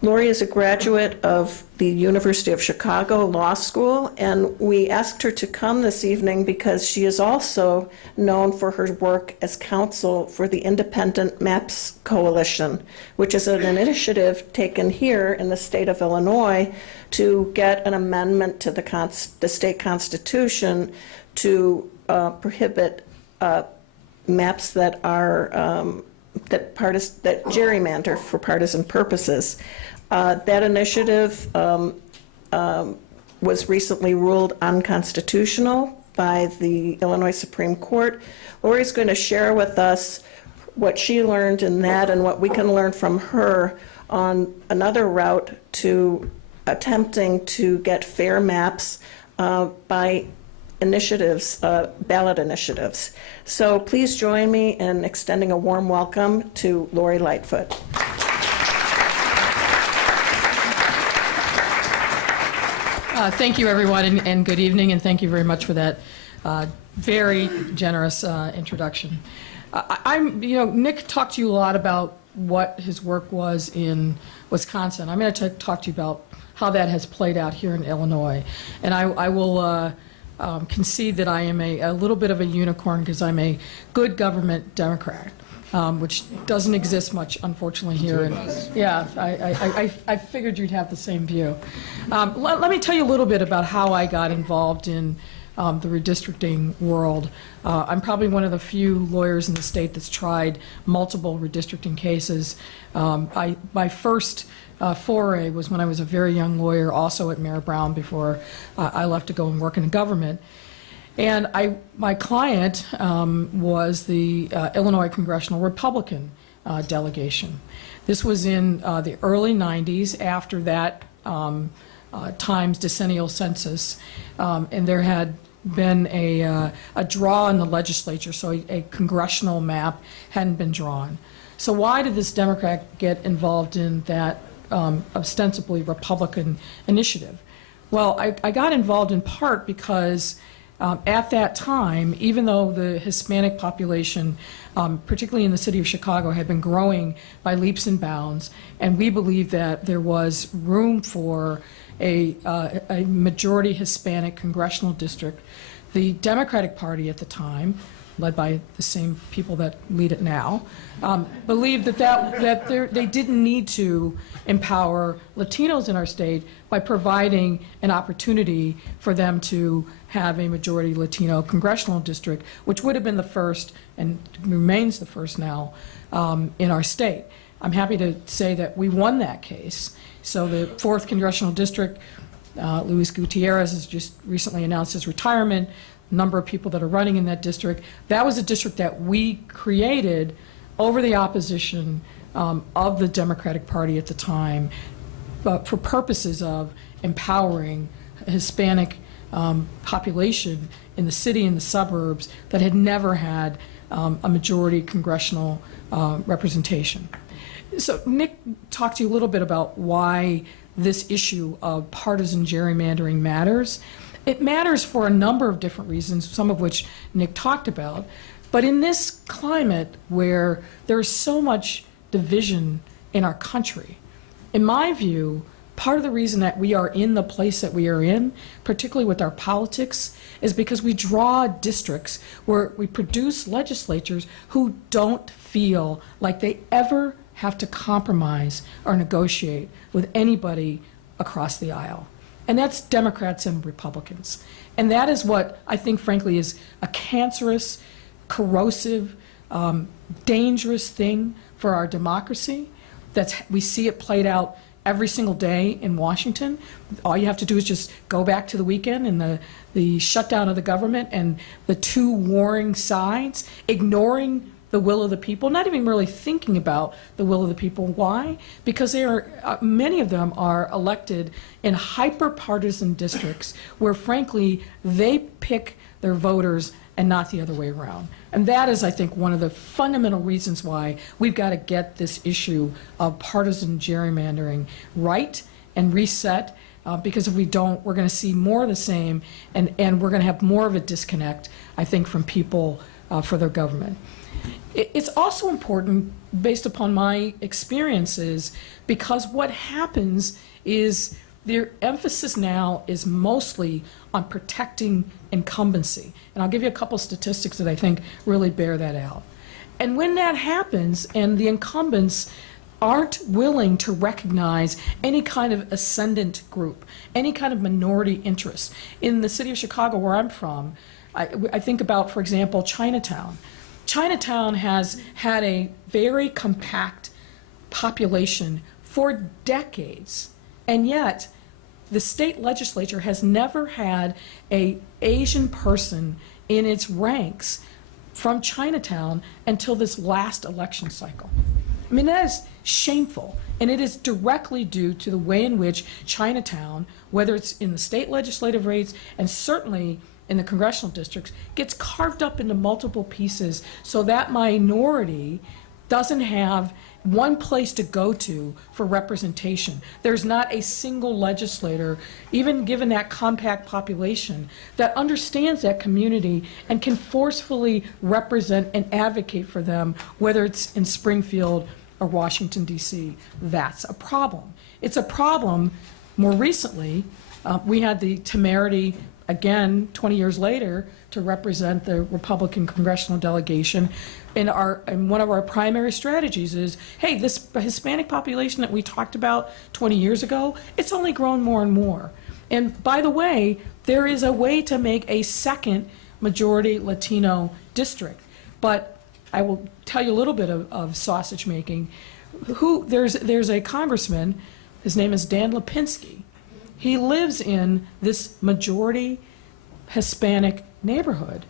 Lori is a graduate of the University of Chicago Law School, and we asked her to come this evening because she is also known for her work as counsel for the Independent Maps Coalition, which is an initiative taken here in the state of Illinois to get an amendment to the state constitution to prohibit maps that are that gerrymander for partisan purposes. That initiative was recently ruled unconstitutional by the Illinois Supreme Court. Lori's going to share with us what she learned in that and what we can learn from her on another route to attempting to get fair maps by initiatives, ballot initiatives. So please join me in extending a warm welcome to Lori Lightfoot. Thank you, everyone, and good evening, and thank you very much for that very generous introduction. Nick talked to you a lot about what his work was in Wisconsin. I'm going to talk to you about how that has played out here in Illinois. And I will concede that I am a little bit of a unicorn because I'm a good government Democrat, which doesn't exist much, unfortunately, here. I figured you'd have the same view. Let me tell you a little bit about how I got involved in the redistricting world. I'm probably one of the few lawyers in the state that's tried multiple redistricting cases. My first foray was when I was a very young lawyer, also at Mayor Brown, before I left to go and work in government. And my client was the Illinois Congressional Republican delegation. This was in the early 90s, after that Times decennial census, and there had been a draw in the legislature, so a congressional map hadn't been drawn. So why did this Democrat get involved in that ostensibly Republican initiative? Well, I got involved in part because at that time, even though the Hispanic population, particularly in the city of Chicago, had been growing by leaps and bounds, and we believed that there was room for a majority Hispanic congressional district, the Democratic Party at the time, led by the same people that lead it now, believed that they didn't need to empower Latinos in our state by providing an opportunity for them to have a majority Latino congressional district, which would have been the first and remains the first now in our state. I'm happy to say that we won that case. So the 4th Congressional District, Luis Gutierrez has just recently announced his retirement, number of people that are running in that district. That was a district that we created over the opposition of the Democratic Party at the time, but for purposes of empowering a Hispanic population in the city and the suburbs that had never had a majority congressional representation. So Nick talked to you a little bit about why this issue of partisan gerrymandering matters. It matters for a number of different reasons, some of which Nick talked about. But in this climate where there is so much division in our country, in my view, part of the reason that we are in the place that we are in, particularly with our politics, is because we draw districts where we produce legislatures who don't feel like they ever have to compromise or negotiate with anybody across the aisle. And that's Democrats and Republicans. And that is what I think, frankly, is a cancerous, corrosive, dangerous thing for our democracy. We see it played out every single day in Washington. All you have to do is just go back to the weekend and the shutdown of the government and the two warring sides, ignoring the will of the people, not even really thinking about the will of the people. Why? Because many of them are elected in hyper-partisan districts where, frankly, they pick their voters and not the other way around. And that is, I think, one of the fundamental reasons why we've got to get this issue of partisan gerrymandering right and reset, because if we don't, we're going to see more of the same, and we're going to have more of a disconnect, I think, from people for their government. It's also important, based upon my experiences, because what happens is their emphasis now is mostly on protecting incumbency. And I'll give you a couple statistics that I think really bear that out. And when that happens and the incumbents aren't willing to recognize any kind of ascendant group, any kind of minority interest. In the city of Chicago, where I'm from, I think about, for example, Chinatown. Chinatown has had a very compact population for decades, and yet the state legislature has never had an Asian person in its ranks from Chinatown until this last election cycle. I mean, that is shameful. And it is directly due to the way in which Chinatown, whether it's in the state legislative rates and certainly in the congressional districts, gets carved up into multiple pieces so that minority doesn't have one place to go to for representation. There's not a single legislator, even given that compact population, that understands that community and can forcefully represent and advocate for them, whether it's in Springfield or Washington, D.C. That's a problem. It's a problem. More recently, we had the temerity, again, 20 years later, to represent the Republican congressional delegation. And one of our primary strategies is, hey, this Hispanic population that we talked about 20 years ago, it's only grown more and more. And by the way, there is a way to make a second majority Latino district. But I will tell you a little bit of sausage making. There's a congressman, his name is Dan Lipinski. He lives in this majority Hispanic neighborhood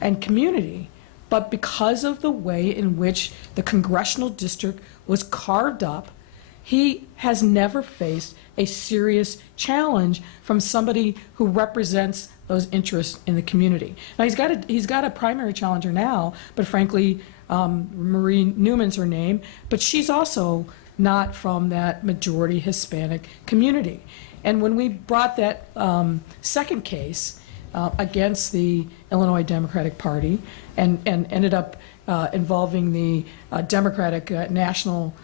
and community, but because of the way in which the congressional district was carved up, he has never faced a serious challenge from somebody who represents those interests in the community. Now, he's got a primary challenger now, but frankly, Marie Newman's her name, but she's also not from that majority Hispanic community. And when we brought that second case against the Illinois Democratic Party and ended up involving the Democratic National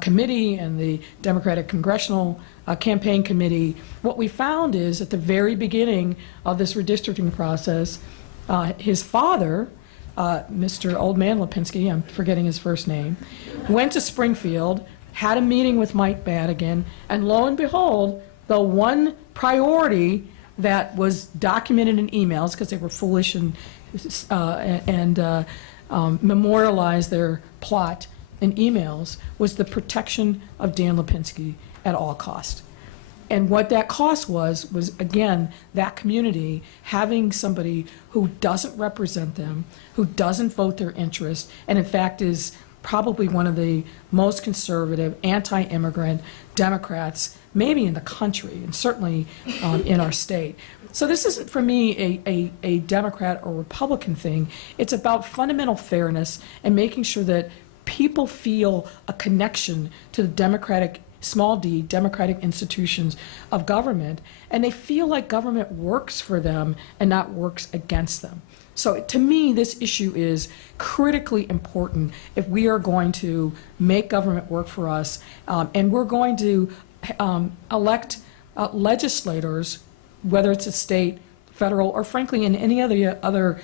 Committee and the Democratic Congressional Campaign Committee, what we found is at the very beginning of this redistricting process, his father, Mr. Old Man Lipinski, I'm forgetting his first name, went to Springfield, had a meeting with Mike Madigan, and lo and behold, the one priority that was documented in emails, because they were foolish and memorialized their plot in emails, was the protection of Dan Lipinski at all cost. And what that cost was again, that community having somebody who doesn't represent them, who doesn't vote their interest, and in fact is probably one of the most conservative, anti-immigrant Democrats, maybe in the country, and certainly in our state. So this isn't, for me, a Democrat or Republican thing. It's about fundamental fairness and making sure that people feel a connection to the democratic, small d, democratic institutions of government, and they feel like government works for them and not works against them. So to me, this issue is critically important if we are going to make government work for us, and we're going to elect legislators, whether it's a state, federal, or frankly in any other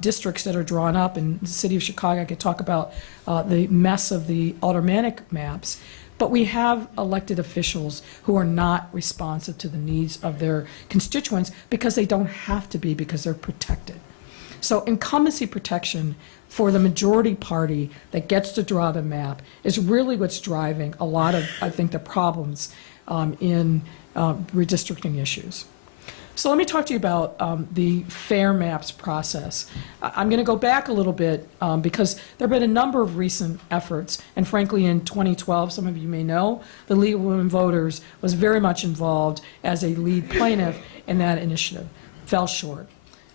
districts that are drawn up. In the city of Chicago, I could talk about the mess of the aldermanic maps. But we have elected officials who are not responsive to the needs of their constituents because they don't have to be, because they're protected. So incumbency protection for the majority party that gets to draw the map is really what's driving a lot of, I think, the problems in redistricting issues. So let me talk to you about the fair maps process. I'm going to go back a little bit because there have been a number of recent efforts, and frankly in 2012, some of you may know, the League of Women Voters was very much involved as a lead plaintiff in that initiative. Fell short.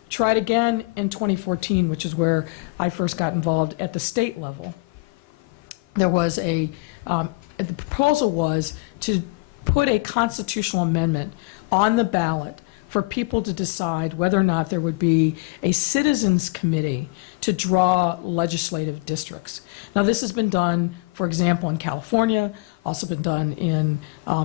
Tried again in 2014, which is where I first got involved at the state level. There was the proposal was to put a constitutional amendment on the ballot for people to decide whether or not there would be a citizens committee to draw legislative districts. Now, this has been done, for example, in California, also been done in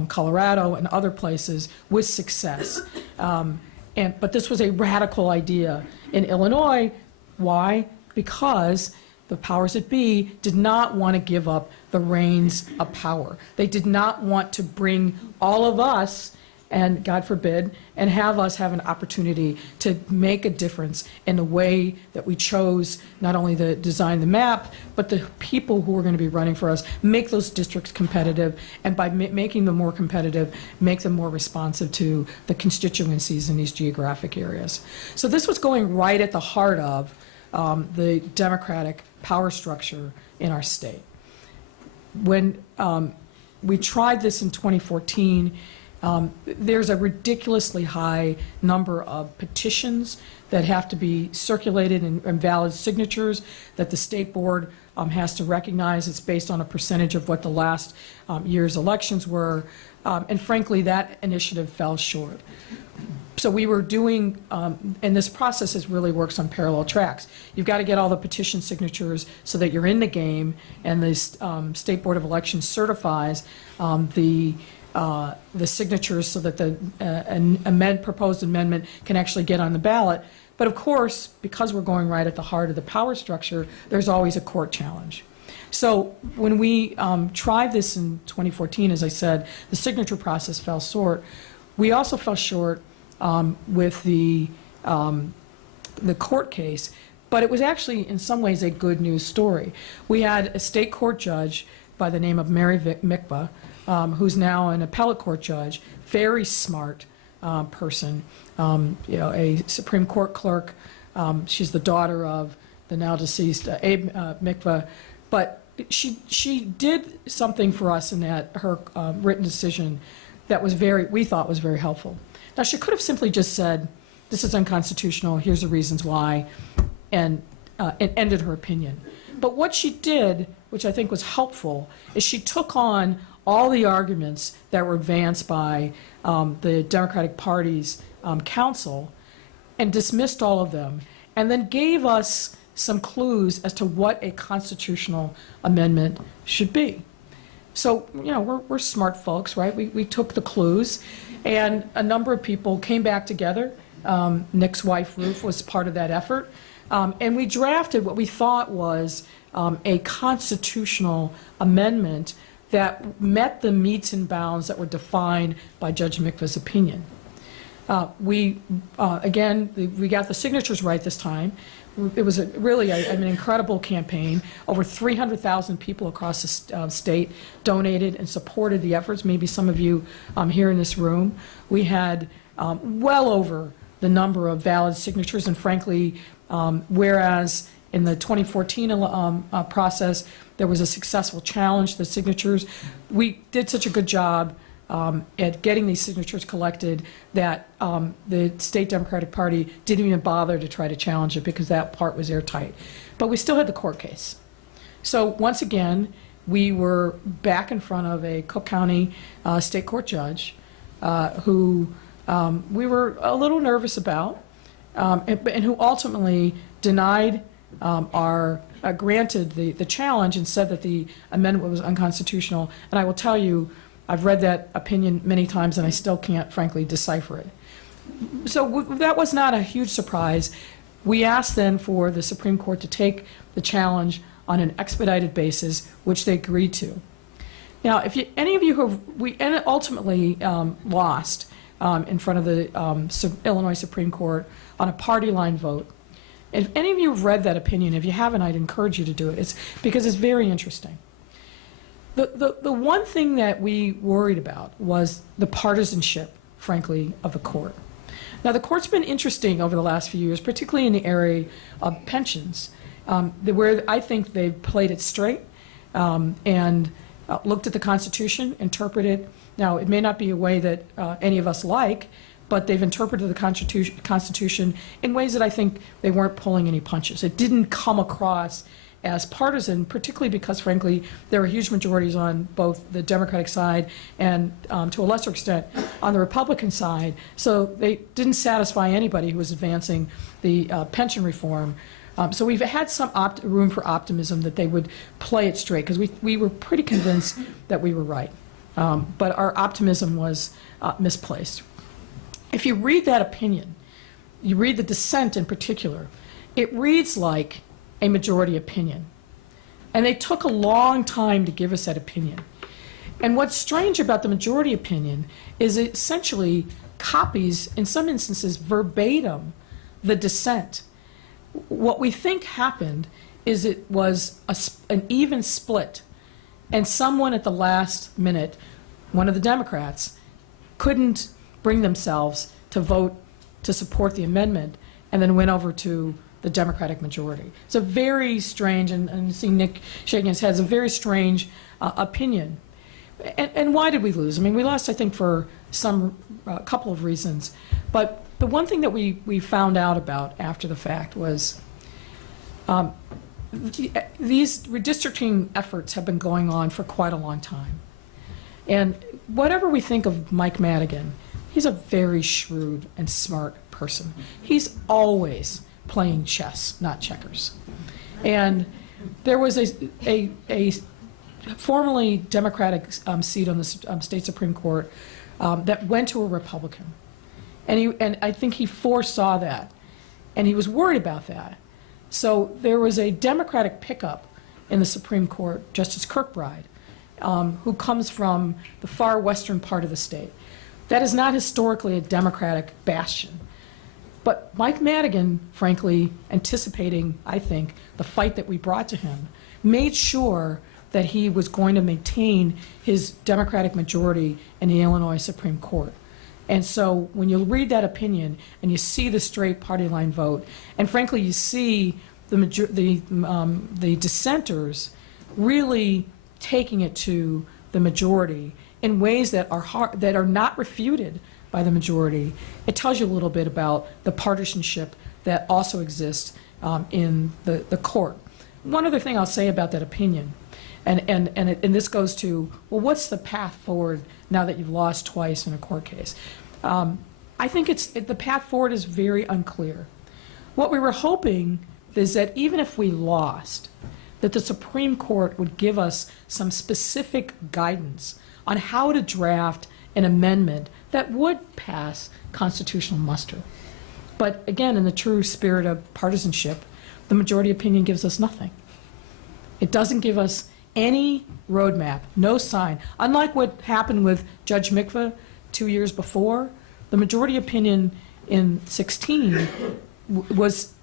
Colorado and other places with success. But this was a radical idea in Illinois. Why? Because the powers that be did not want to give up the reins of power. They did not want to bring all of us, and God forbid, and have us have an opportunity to make a difference in the way that we chose not only to design the map, but the people who are going to be running for us, make those districts competitive, and by making them more competitive, make them more responsive to the constituencies in these geographic areas. So this was going right at the heart of the democratic power structure in our state. when we tried this in 2014, there's a ridiculously high number of petitions that have to be circulated and valid signatures that the state board has to recognize. It's based on a percentage of what the last year's elections were. And frankly, that initiative fell short. So we were doing, and this process really works on parallel tracks. You've got to get all the petition signatures so that you're in the game, and the State Board of Elections certifies the signatures so that the proposed amendment can actually get on the ballot. But of course, because we're going right at the heart of the power structure, there's always a court challenge. So when we tried this in 2014, as I said, the signature process fell short. We also fell short with the court case, but it was actually in some ways a good news story. We had a state court judge by the name of Mary Mikva, who's now an appellate court judge, very smart person, a Supreme Court clerk. She's the daughter of the now deceased Abe Mikva, but she did something for us in that her written decision that was we thought was very helpful. Now, she could have simply just said, this is unconstitutional, here's the reasons why, and ended her opinion. But what she did, which I think was helpful, is she took on all the arguments that were advanced by the Democratic Party's counsel and dismissed all of them, and then gave us some clues as to what a constitutional amendment should be. So, we're smart folks, right? We took the clues, and a number of people came back together. Nick's wife, Ruth, was part of that effort. And we drafted what we thought was a constitutional amendment that met the metes and bounds that were defined by Judge Mikva's opinion. We got the signatures right this time. It was really an incredible campaign. Over 300,000 people across the state donated and supported the efforts. Maybe some of you here in this room. We had well over the number of valid signatures, and frankly, whereas in the 2014 process, there was a successful challenge to the signatures, we did such a good job at getting these signatures collected that the state Democratic Party didn't even bother to try to challenge it because that part was airtight. But we still had the court case. So once again, we were back in front of a Cook County state court judge who we were a little nervous about, and who ultimately denied granted the challenge and said that the amendment was unconstitutional. And I will tell you, I've read that opinion many times and I still can't, frankly, decipher it. So that was not a huge surprise. We asked then for the Supreme Court to take the challenge on an expedited basis, which they agreed to. Now, if any of you we ultimately lost in front of the Illinois Supreme Court on a party line vote. If any of you have read that opinion, if you haven't, I'd encourage you to do it. It's because it's very interesting. The one thing that we worried about was the partisanship, frankly, of the court. Now, the court's been interesting over the last few years, particularly in the area of pensions, where I think they've played it straight and looked at the Constitution, interpreted. Now, it may not be a way that any of us like, but they've interpreted the Constitution in ways that I think they weren't pulling any punches. It didn't come across as partisan, particularly because, frankly, there were huge majorities on both the Democratic side and, to a lesser extent, on the Republican side. So they didn't satisfy anybody who was advancing the pension reform. So we've had some room for optimism that they would play it straight, because we were pretty convinced that we were right. But our optimism was misplaced. If you read that opinion, you read the dissent in particular, it reads like a majority opinion. And they took a long time to give us that opinion. And what's strange about the majority opinion is it essentially copies, in some instances, verbatim, the dissent. What we think happened is it was an even split, and someone at the last minute, one of the Democrats, couldn't bring themselves to vote to support the amendment, and then went over to the Democratic majority. It's a very strange, and see Nick shaking his head, it's a very strange opinion. And why did we lose? I mean, we lost, I think, for a couple of reasons. But the one thing that we found out about after the fact was these redistricting efforts have been going on for quite a long time. And whatever we think of Mike Madigan, he's a very shrewd and smart person. He's always playing chess, not checkers. And there was a formerly Democratic seat on the state Supreme Court that went to a Republican. And I think he foresaw that. And he was worried about that. So there was a Democratic pickup in the Supreme Court, Justice Kirkbride, who comes from the far western part of the state. That is not historically a Democratic bastion. But Mike Madigan, frankly, anticipating, I think, the fight that we brought to him, made sure that he was going to maintain his Democratic majority in the Illinois Supreme Court. And so when you read that opinion and you see the straight party line vote, and frankly you see the dissenters really taking it to the majority in ways that are not refuted by the majority, it tells you a little bit about the partisanship that also exists in the court. One other thing I'll say about that opinion, and this goes to, well, what's the path forward now that you've lost twice in a court case? I think the path forward is very unclear. What we were hoping is that even if we lost, that the Supreme Court would give us some specific guidance on how to draft an amendment that would pass constitutional muster. But again, in the true spirit of partisanship, the majority opinion gives us nothing. It doesn't give us any roadmap, no sign. Unlike what happened with Judge Mikva 2 years before, the majority opinion in 16 was,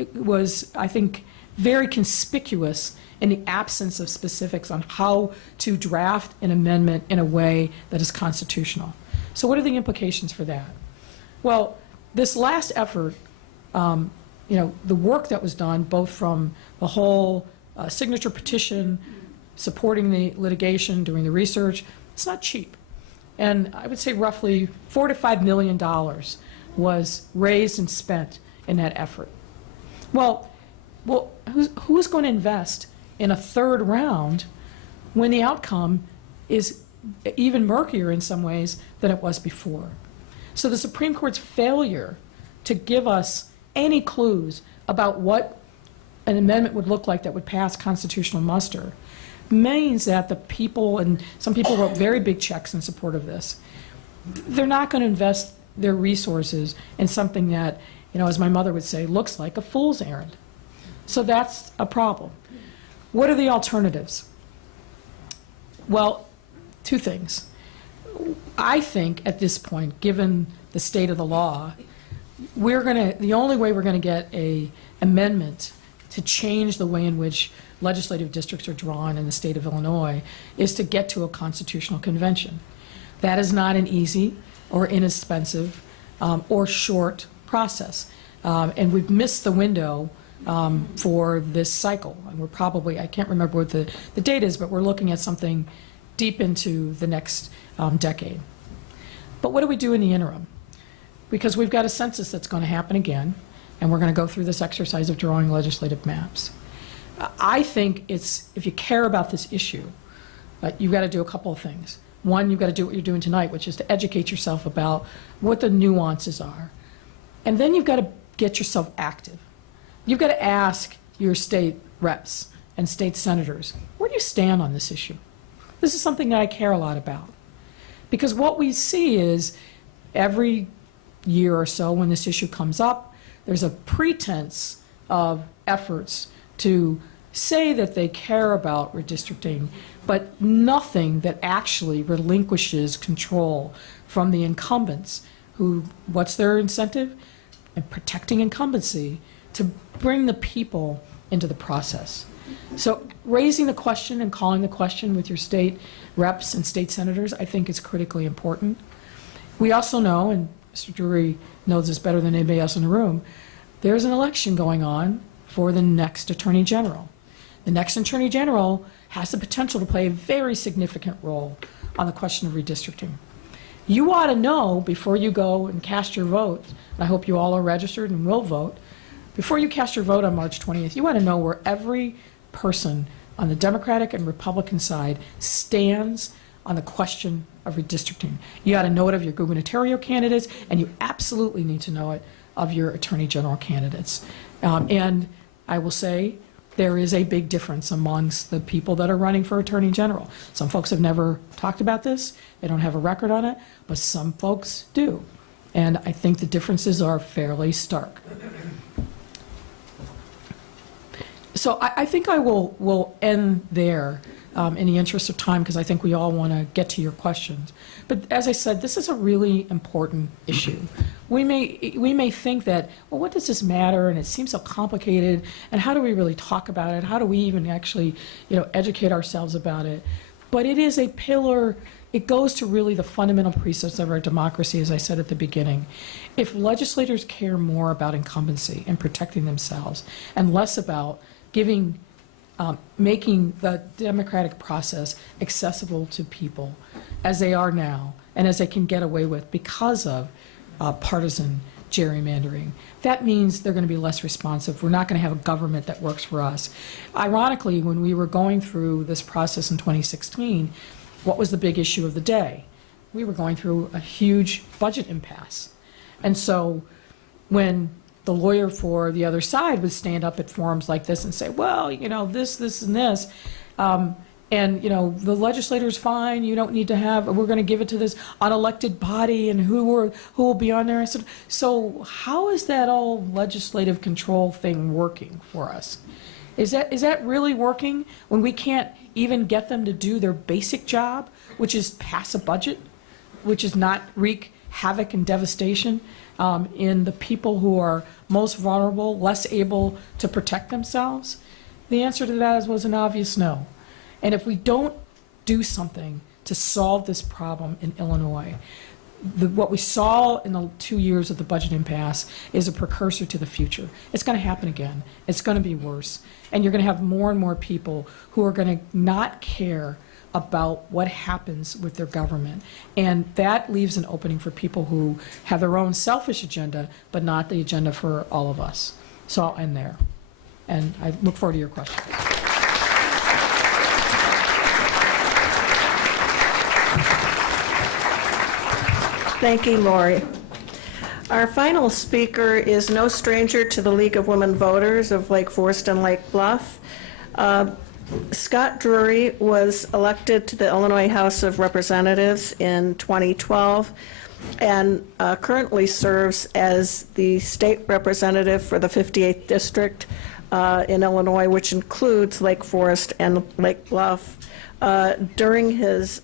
I think, very conspicuous in the absence of specifics on how to draft an amendment in a way that is constitutional. So what are the implications for that? Well, this last effort, the work that was done, both from the whole signature petition, supporting the litigation, doing the research, it's not cheap. And I would say roughly $4 to $5 million was raised and spent in that effort. Well, who's going to invest in a third round when the outcome is even murkier in some ways than it was before? So the Supreme Court's failure to give us any clues about what an amendment would look like that would pass constitutional muster means that the people, and some people wrote very big checks in support of this, they're not going to invest their resources in something that, as my mother would say, looks like a fool's errand. So that's a problem. What are the alternatives? Well, two things. I think at this point, given the state of the law, the only way we're going to get an amendment to change the way in which legislative districts are drawn in the state of Illinois is to get to a constitutional convention. That is not an easy or inexpensive or short process. And we've missed the window for this cycle. And we're probably, I can't remember what the date is, but we're looking at something deep into the next decade. But what do we do in the interim? Because we've got a census that's going to happen again, and we're going to go through this exercise of drawing legislative maps. I think if you care about this issue, you've got to do a couple of things. One, you've got to do what you're doing tonight, which is to educate yourself about what the nuances are. And then you've got to get yourself active. You've got to ask your state reps and state senators, where do you stand on this issue? This is something that I care a lot about. Because what we see is every year or so when this issue comes up, there's a pretense of efforts to say that they care about redistricting, but nothing that actually relinquishes control from the incumbents who, what's their incentive? And protecting incumbency to bring the people into the process. So raising the question and calling the question with your state reps and state senators, I think is critically important. We also know, and Mr. Drury knows this better than anybody else in the room, there's an election going on for the next Attorney General. The next Attorney General has the potential to play a very significant role on the question of redistricting. You ought to know before you go and cast your vote, and I hope you all are registered and will vote, before you cast your vote on March 20th, you ought to know where every person on the Democratic and Republican side stands on the question of redistricting. You ought to know it of your gubernatorial candidates, and you absolutely need to know it of your Attorney General candidates. And I will say, there is a big difference amongst the people that are running for Attorney General. Some folks have never talked about this, they don't have a record on it, but some folks do. And I think the differences are fairly stark. So I think I will end there in the interest of time, because I think we all want to get to your questions. But as I said, this is a really important issue. We may think that, well, what does this matter? And it seems so complicated. And how do we really talk about it? How do we even actually, educate ourselves about it? But it is a pillar. It goes to really the fundamental precepts of our democracy, as I said at the beginning. If legislators care more about incumbency and protecting themselves, and less about making the democratic process accessible to people as they are now and as they can get away with because of partisan gerrymandering, that means they're going to be less responsive. We're not going to have a government that works for us. Ironically, when we were going through this process in 2016, what was the big issue of the day? We were going through a huge budget impasse. And so when the lawyer for the other side would stand up at forums like this and say, well, this, and this, and, the legislator's fine, you don't need to have, we're going to give it to this unelected body, and who will be on there. I said, so how is that all legislative control thing working for us? Is that really working when we can't even get them to do their basic job, which is pass a budget, which is not wreak havoc and devastation in the people who are most vulnerable, less able to protect themselves? The answer to that was an obvious no. And if we don't do something to solve this problem in Illinois, what we saw in the 2 years of the budget impasse is a precursor to the future. It's going to happen again. It's going to be worse. And you're going to have more and more people who are going to not care about what happens with their government. And that leaves an opening for people who have their own selfish agenda, but not the agenda for all of us. So I'll end there. And I look forward to your questions. Thank you, Lori. Our final speaker is no stranger to the League of Women Voters of Lake Forest and Lake Bluff. Scott Drury was elected to the Illinois House of Representatives in 2012 and currently serves as the state representative for the 58th District in Illinois, which includes Lake Forest and Lake Bluff. During his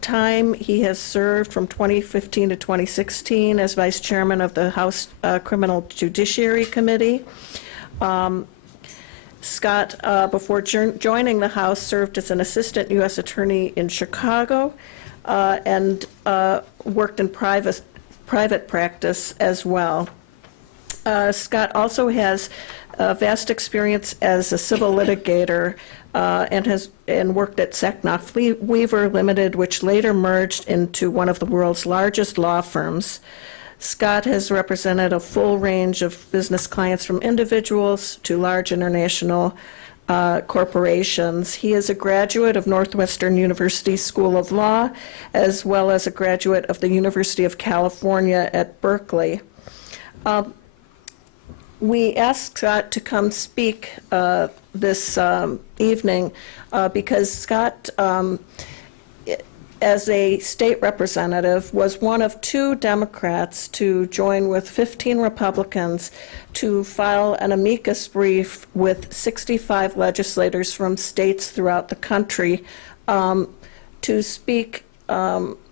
time, he has served from 2015 to 2016 as vice chairman of the House Criminal Judiciary Committee. Scott, before joining the House, served as an assistant U.S. attorney in Chicago and worked in private practice as well. Scott also has vast experience as a civil litigator and worked at Sacknoff Weaver Limited, which later merged into one of the world's largest law firms. Scott has represented a full range of business clients, from individuals to large international corporations. He is a graduate of Northwestern University School of Law, as well as a graduate of the University of California at Berkeley. We asked Scott to come speak this evening because Scott, as a state representative, was one of 2 Democrats to join with 15 Republicans to file an amicus brief with 65 legislators from states throughout the country to speak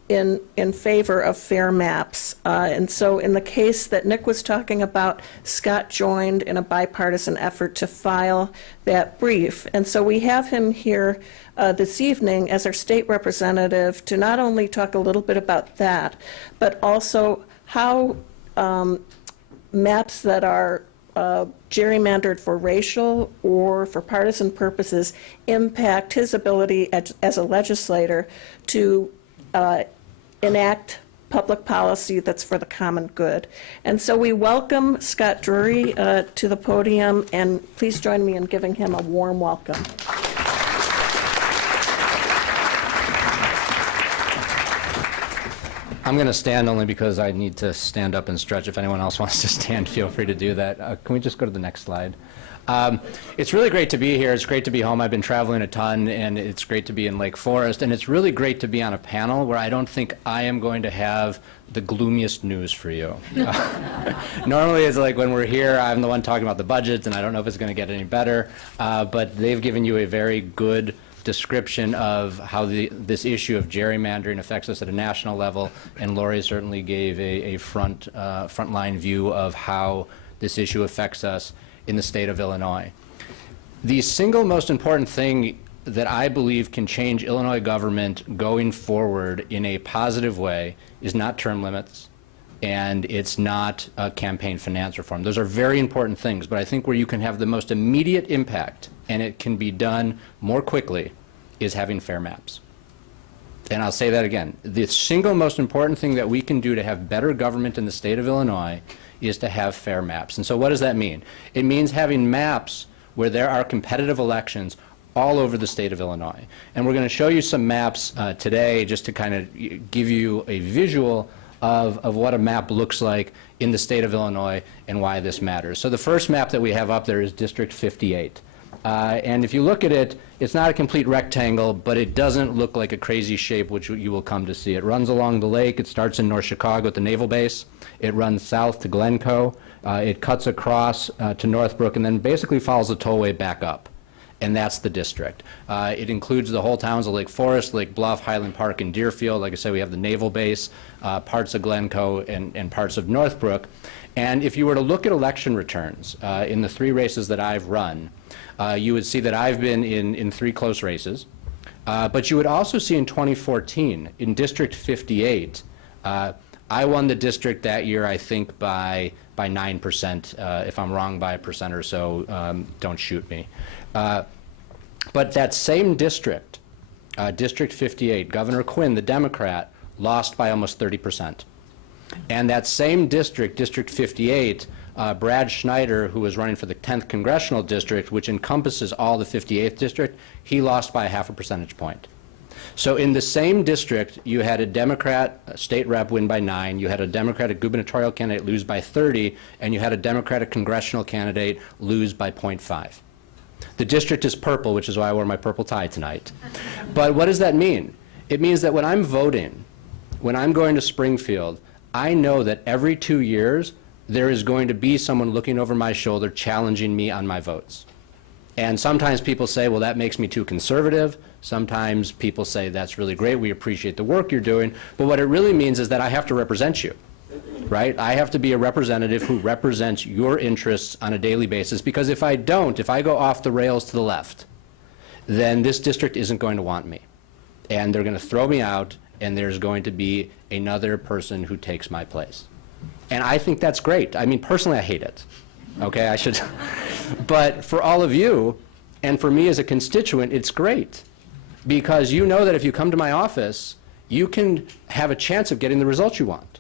in favor of fair maps. And so in the case that Nick was talking about, Scott joined in a bipartisan effort to file that brief. And so we have him here this evening as our state representative to not only talk a little bit about that, but also how maps that are gerrymandered for racial or for partisan purposes impact his ability as a legislator to enact public policy that's for the common good. And so we welcome Scott Drury to the podium, and please join me in giving him a warm welcome. I'm going to stand only because I need to stand up and stretch. If anyone else wants to stand, feel free to do that. Can we just go to the next slide? It's really great to be here. It's great to be home. I've been traveling a ton, and it's great to be in Lake Forest. And it's really great to be on a panel where I don't think I am going to have the gloomiest news for you. Normally, it's like when we're here, I'm the one talking about the budgets, and I don't know if it's going to get any better. But they've given you a very good description of how this issue of gerrymandering affects us at a national level, and Lori certainly gave a frontline view of how this issue affects us in the state of Illinois. The single most important thing that I believe can change Illinois government going forward in a positive way is not term limits, and it's not campaign finance reform. Those are very important things, but I think where you can have the most immediate impact, and it can be done more quickly, is having fair maps. And I'll say that again. The single most important thing that we can do to have better government in the state of Illinois is to have fair maps. And so what does that mean? It means having maps where there are competitive elections all over the state of Illinois. And we're going to show you some maps today just to kind of give you a visual of what a map looks like in the state of Illinois and why this matters. So the first map that we have up there is District 58. And if you look at it, it's not a complete rectangle, but it doesn't look like a crazy shape, which you will come to see. It runs along the lake. It starts in North Chicago at the Naval Base. It runs south to Glencoe. It cuts across to Northbrook and then basically follows the tollway back up. And that's the district. It includes the whole towns of Lake Forest, Lake Bluff, Highland Park, and Deerfield. Like I said, we have the Naval Base, parts of Glencoe, and parts of Northbrook. And if you were to look at election returns in the 3 races that I've run, you would see that I've been in 3 close races. But you would also see in 2014, in District 58, I won the district that year, I think, by 9%. If I'm wrong by a percent or so, don't shoot me. But that same district, District 58, Governor Quinn, the Democrat, lost by almost 30%. And that same district, District 58, Brad Schneider, who was running for the 10th Congressional District, which encompasses all the 58th District, he lost by 0.5 percentage point. So in the same district, you had a Democrat state rep win by 9, you had a Democratic gubernatorial candidate lose by 30, and you had a Democratic congressional candidate lose by 0.5. The district is purple, which is why I wore my purple tie tonight. But what does that mean? It means that when I'm voting, when I'm going to Springfield, I know that every 2 years, there is going to be someone looking over my shoulder challenging me on my votes. And sometimes people say, well, that makes me too conservative. Sometimes people say, that's really great, we appreciate the work you're doing. But what it really means is that I have to represent you, right? I have to be a representative who represents your interests on a daily basis, because if I don't, if I go off the rails to the left, then this district isn't going to want me. And they're going to throw me out, and there's going to be another person who takes my place. And I think that's great. I mean, personally, I hate it. Okay, I should. But for all of you, and for me as a constituent, it's great. Because you know that if you come to my office, you can have a chance of getting the results you want.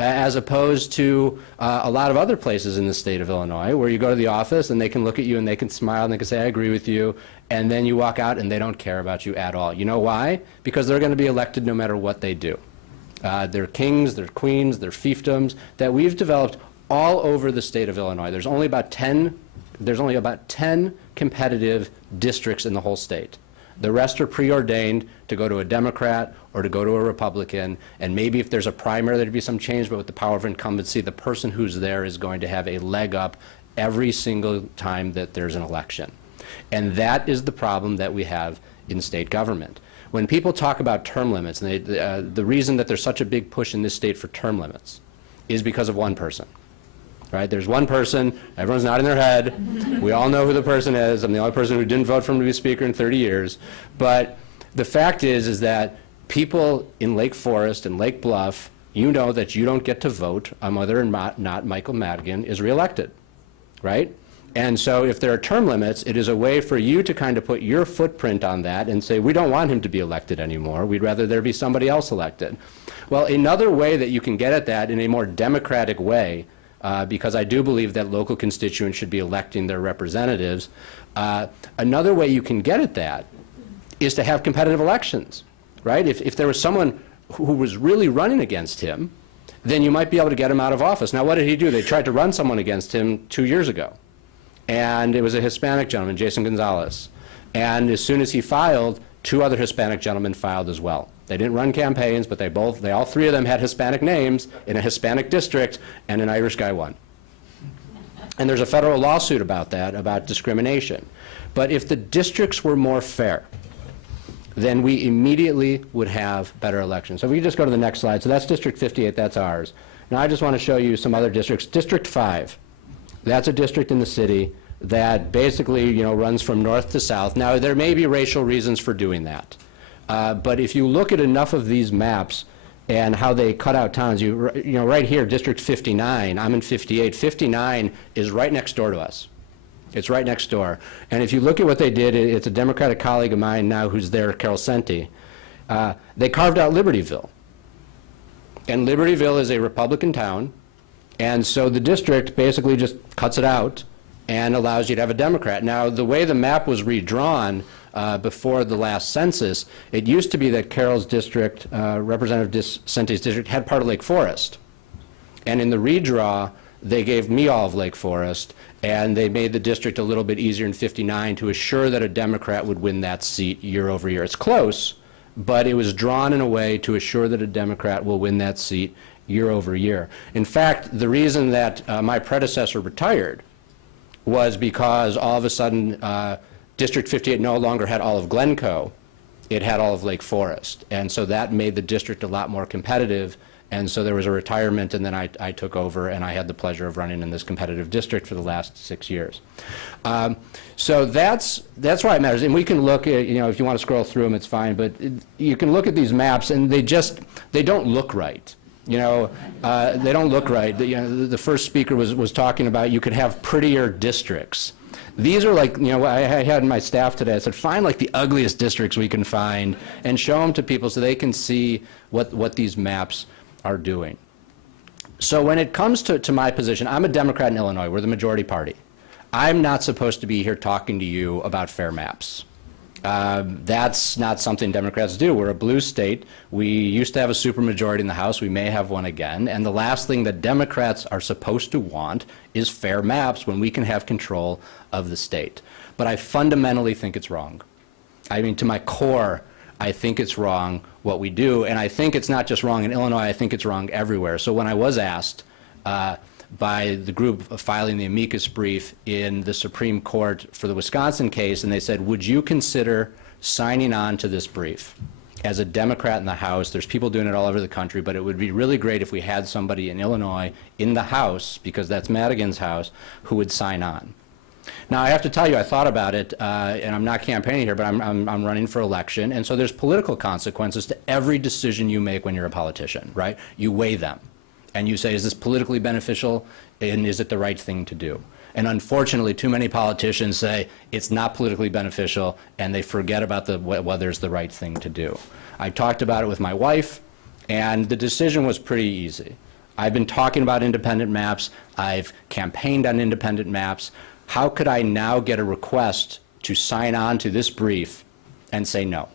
As opposed to a lot of other places in the state of Illinois, where you go to the office and they can look at you and they can smile and they can say, I agree with you, and then you walk out and they don't care about you at all. You know why? Because they're going to be elected no matter what they do. They're kings, they're queens, they're fiefdoms that we've developed all over the state of Illinois. There's only about 10 competitive districts in the whole state. The rest are preordained to go to a Democrat or to go to a Republican, and maybe if there's a primary there'd be some change, but with the power of incumbency, the person who's there is going to have a leg up every single time that there's an election. And that is the problem that we have in state government. When people talk about term limits, and the reason that there's such a big push in this state for term limits is because of one person. Right? There's one person, everyone's nodding their head, we all know who the person is, I'm the only person who didn't vote for him to be speaker in 30 years, but the fact is that people in Lake Forest and Lake Bluff, you know that you don't get to vote on whether or not Michael Madigan is reelected. right? And so if there are term limits, it is a way for you to kind of put your footprint on that and say, we don't want him to be elected anymore. We'd rather there be somebody else elected. Well, another way that you can get at that in a more democratic way, because I do believe that local constituents should be electing their representatives, another way you can get at that is to have competitive elections, right? If there was someone who was really running against him, then you might be able to get him out of office. Now, what did he do? They tried to run someone against him 2 years ago. And it was a Hispanic gentleman, Jason Gonzalez. And as soon as he filed, 2 other Hispanic gentlemen filed as well. They didn't run campaigns, but they all 3 of them had Hispanic names in a Hispanic district, and an Irish guy won. And there's a federal lawsuit about that, about discrimination. But if the districts were more fair, then we immediately would have better elections. So if we just go to the next slide. So that's District 58, that's ours. Now I just want to show you some other districts. District 5, that's a district in the city that basically, runs from north to south. Now, there may be racial reasons for doing that. But if you look at enough of these maps and how they cut out towns, right here, District 59, I'm in 58. 59 is right next door to us. It's right next door. And if you look at what they did, it's a Democratic colleague of mine now who's there, Carol Senti. They carved out Libertyville. And Libertyville is a Republican town. And so the district basically just cuts it out and allows you to have a Democrat. Now, the way the map was redrawn before the last census, it used to be that Carol's district, Representative Senti's district, had part of Lake Forest. And in the redraw, they gave me all of Lake Forest, and they made the district a little bit easier in 59 to assure that a Democrat would win that seat year over year. It's close, but it was drawn in a way to assure that a Democrat will win that seat year over year. In fact, the reason that my predecessor retired was because all of a sudden District 58 no longer had all of Glencoe, it had all of Lake Forest. And so that made the district a lot more competitive. And so there was a retirement, and then I took over, and I had the pleasure of running in this competitive district for the last 6 years. So that's why it matters. And we can look at, if you want to scroll through them, it's fine, but you can look at these maps, and they don't look right. They don't look right. The first speaker was talking about you could have prettier districts. These are like, I had in my staff today, I said, find like the ugliest districts we can find and show them to people so they can see what these maps are doing. So when it comes to my position, I'm a Democrat in Illinois. We're the majority party. I'm not supposed to be here talking to you about fair maps. That's not something Democrats do. We're a blue state. We used to have a supermajority in the House. We may have one again. And the last thing that Democrats are supposed to want is fair maps when we can have control of the state. But I fundamentally think it's wrong. I mean, to my core, I think it's wrong what we do. And I think it's not just wrong in Illinois. I think it's wrong everywhere. So when I was asked by the group filing the amicus brief in the Supreme Court for the Wisconsin case, and they said, would you consider signing on to this brief? As a Democrat in the House, there's people doing it all over the country, but it would be really great if we had somebody in Illinois in the House, because that's Madigan's House, who would sign on. Now, I have to tell you, I thought about it, and I'm not campaigning here, but I'm running for election, and so there's political consequences to every decision you make when you're a politician, right? You weigh them. And you say, is this politically beneficial, and is it the right thing to do? And unfortunately, too many politicians say it's not politically beneficial, and they forget about whether it's the right thing to do. I talked about it with my wife, and the decision was pretty easy. I've been talking about independent maps. I've campaigned on independent maps. How could I now get a request to sign on to this brief and say no?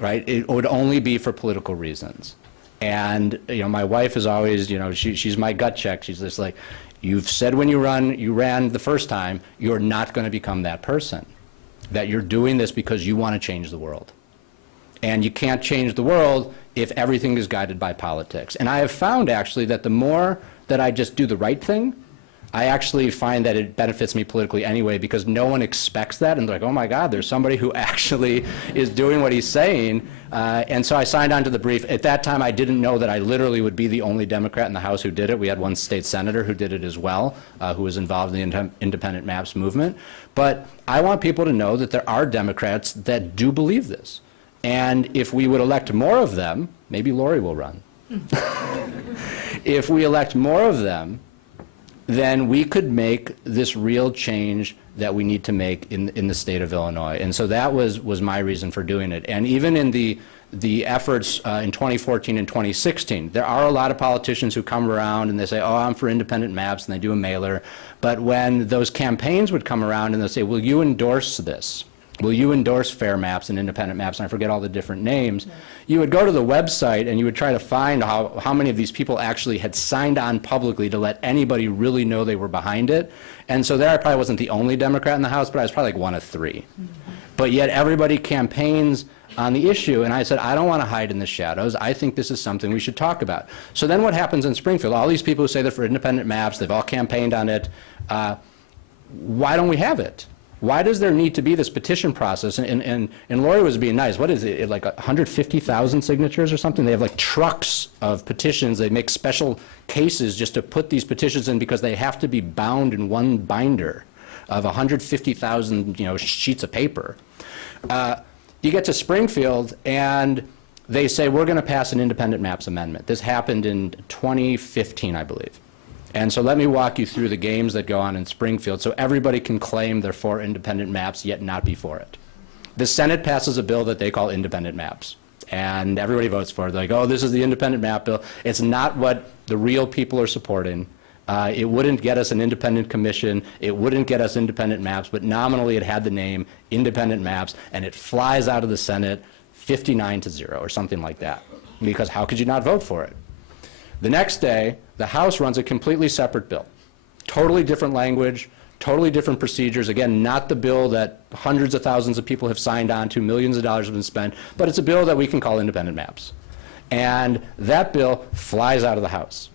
Right? It would only be for political reasons. And my wife is always, she's my gut check. She's just like, you've said when you ran the first time, you're not going to become that person. That you're doing this because you want to change the world. And you can't change the world if everything is guided by politics. And I have found actually that the more that I just do the right thing, I actually find that it benefits me politically anyway, because no one expects that, and they're like, oh my God, there's somebody who actually is doing what he's saying. And so I signed on to the brief. At that time, I didn't know that I literally would be the only Democrat in the House who did it. We had one state senator who did it as well, who was involved in the independent maps movement. But I want people to know that there are Democrats that do believe this. And if we would elect more of them, maybe Lori will run. If we elect more of them, then we could make this real change that we need to make in the state of Illinois. And so that was my reason for doing it. And even in the efforts in 2014 and 2016, there are a lot of politicians who come around and they say, oh, I'm for independent maps, and they do a mailer. But when those campaigns would come around and they'll say, will you endorse this? Will you endorse fair maps and independent maps? And I forget all the different names. You would go to the website and you would try to find how many of these people actually had signed on publicly to let anybody really know they were behind it. And so there I probably wasn't the only Democrat in the House, but I was probably like one of three. But yet everybody campaigns on the issue, and I said, I don't want to hide in the shadows. I think this is something we should talk about. So then what happens in Springfield? All these people who say they're for independent maps, they've all campaigned on it. Why don't we have it? Why does there need to be this petition process? And Lori was being nice. What is it, like 150,000 signatures or something? They have like trucks of petitions. They make special cases just to put these petitions in because they have to be bound in one binder of 150,000, sheets of paper. You get to Springfield and they say, we're going to pass an independent maps amendment. This happened in 2015, I believe. And so let me walk you through the games that go on in Springfield so everybody can claim they're for independent maps yet not be for it. The Senate passes a bill that they call independent maps. And everybody votes for it. They're like, oh, this is the independent map bill. It's not what the real people are supporting. It wouldn't get us an independent commission. It wouldn't get us independent maps, but nominally it had the name independent maps, and it flies out of the Senate 59-0 or something like that. Because how could you not vote for it? The next day, the House runs a completely separate bill. Totally different language, totally different procedures. Again, not the bill that hundreds of thousands of people have signed on to, millions of dollars have been spent, but it's a bill that we can call independent maps. And that bill flies out of the House.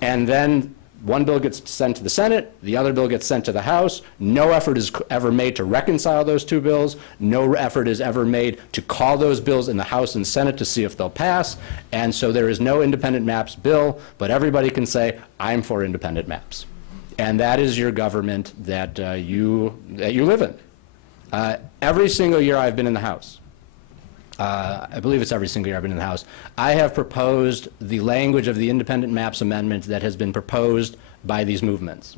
And then one bill gets sent to the Senate, the other bill gets sent to the House. No effort is ever made to reconcile those two bills. No effort is ever made to call those bills in the House and Senate to see if they'll pass. And so there is no independent maps bill, but everybody can say, I'm for independent maps. And that is your government that you live in. Every single year I've been in the House, I believe it's every single year I've been in the House, I have proposed the language of the independent maps amendment that has been proposed by these movements.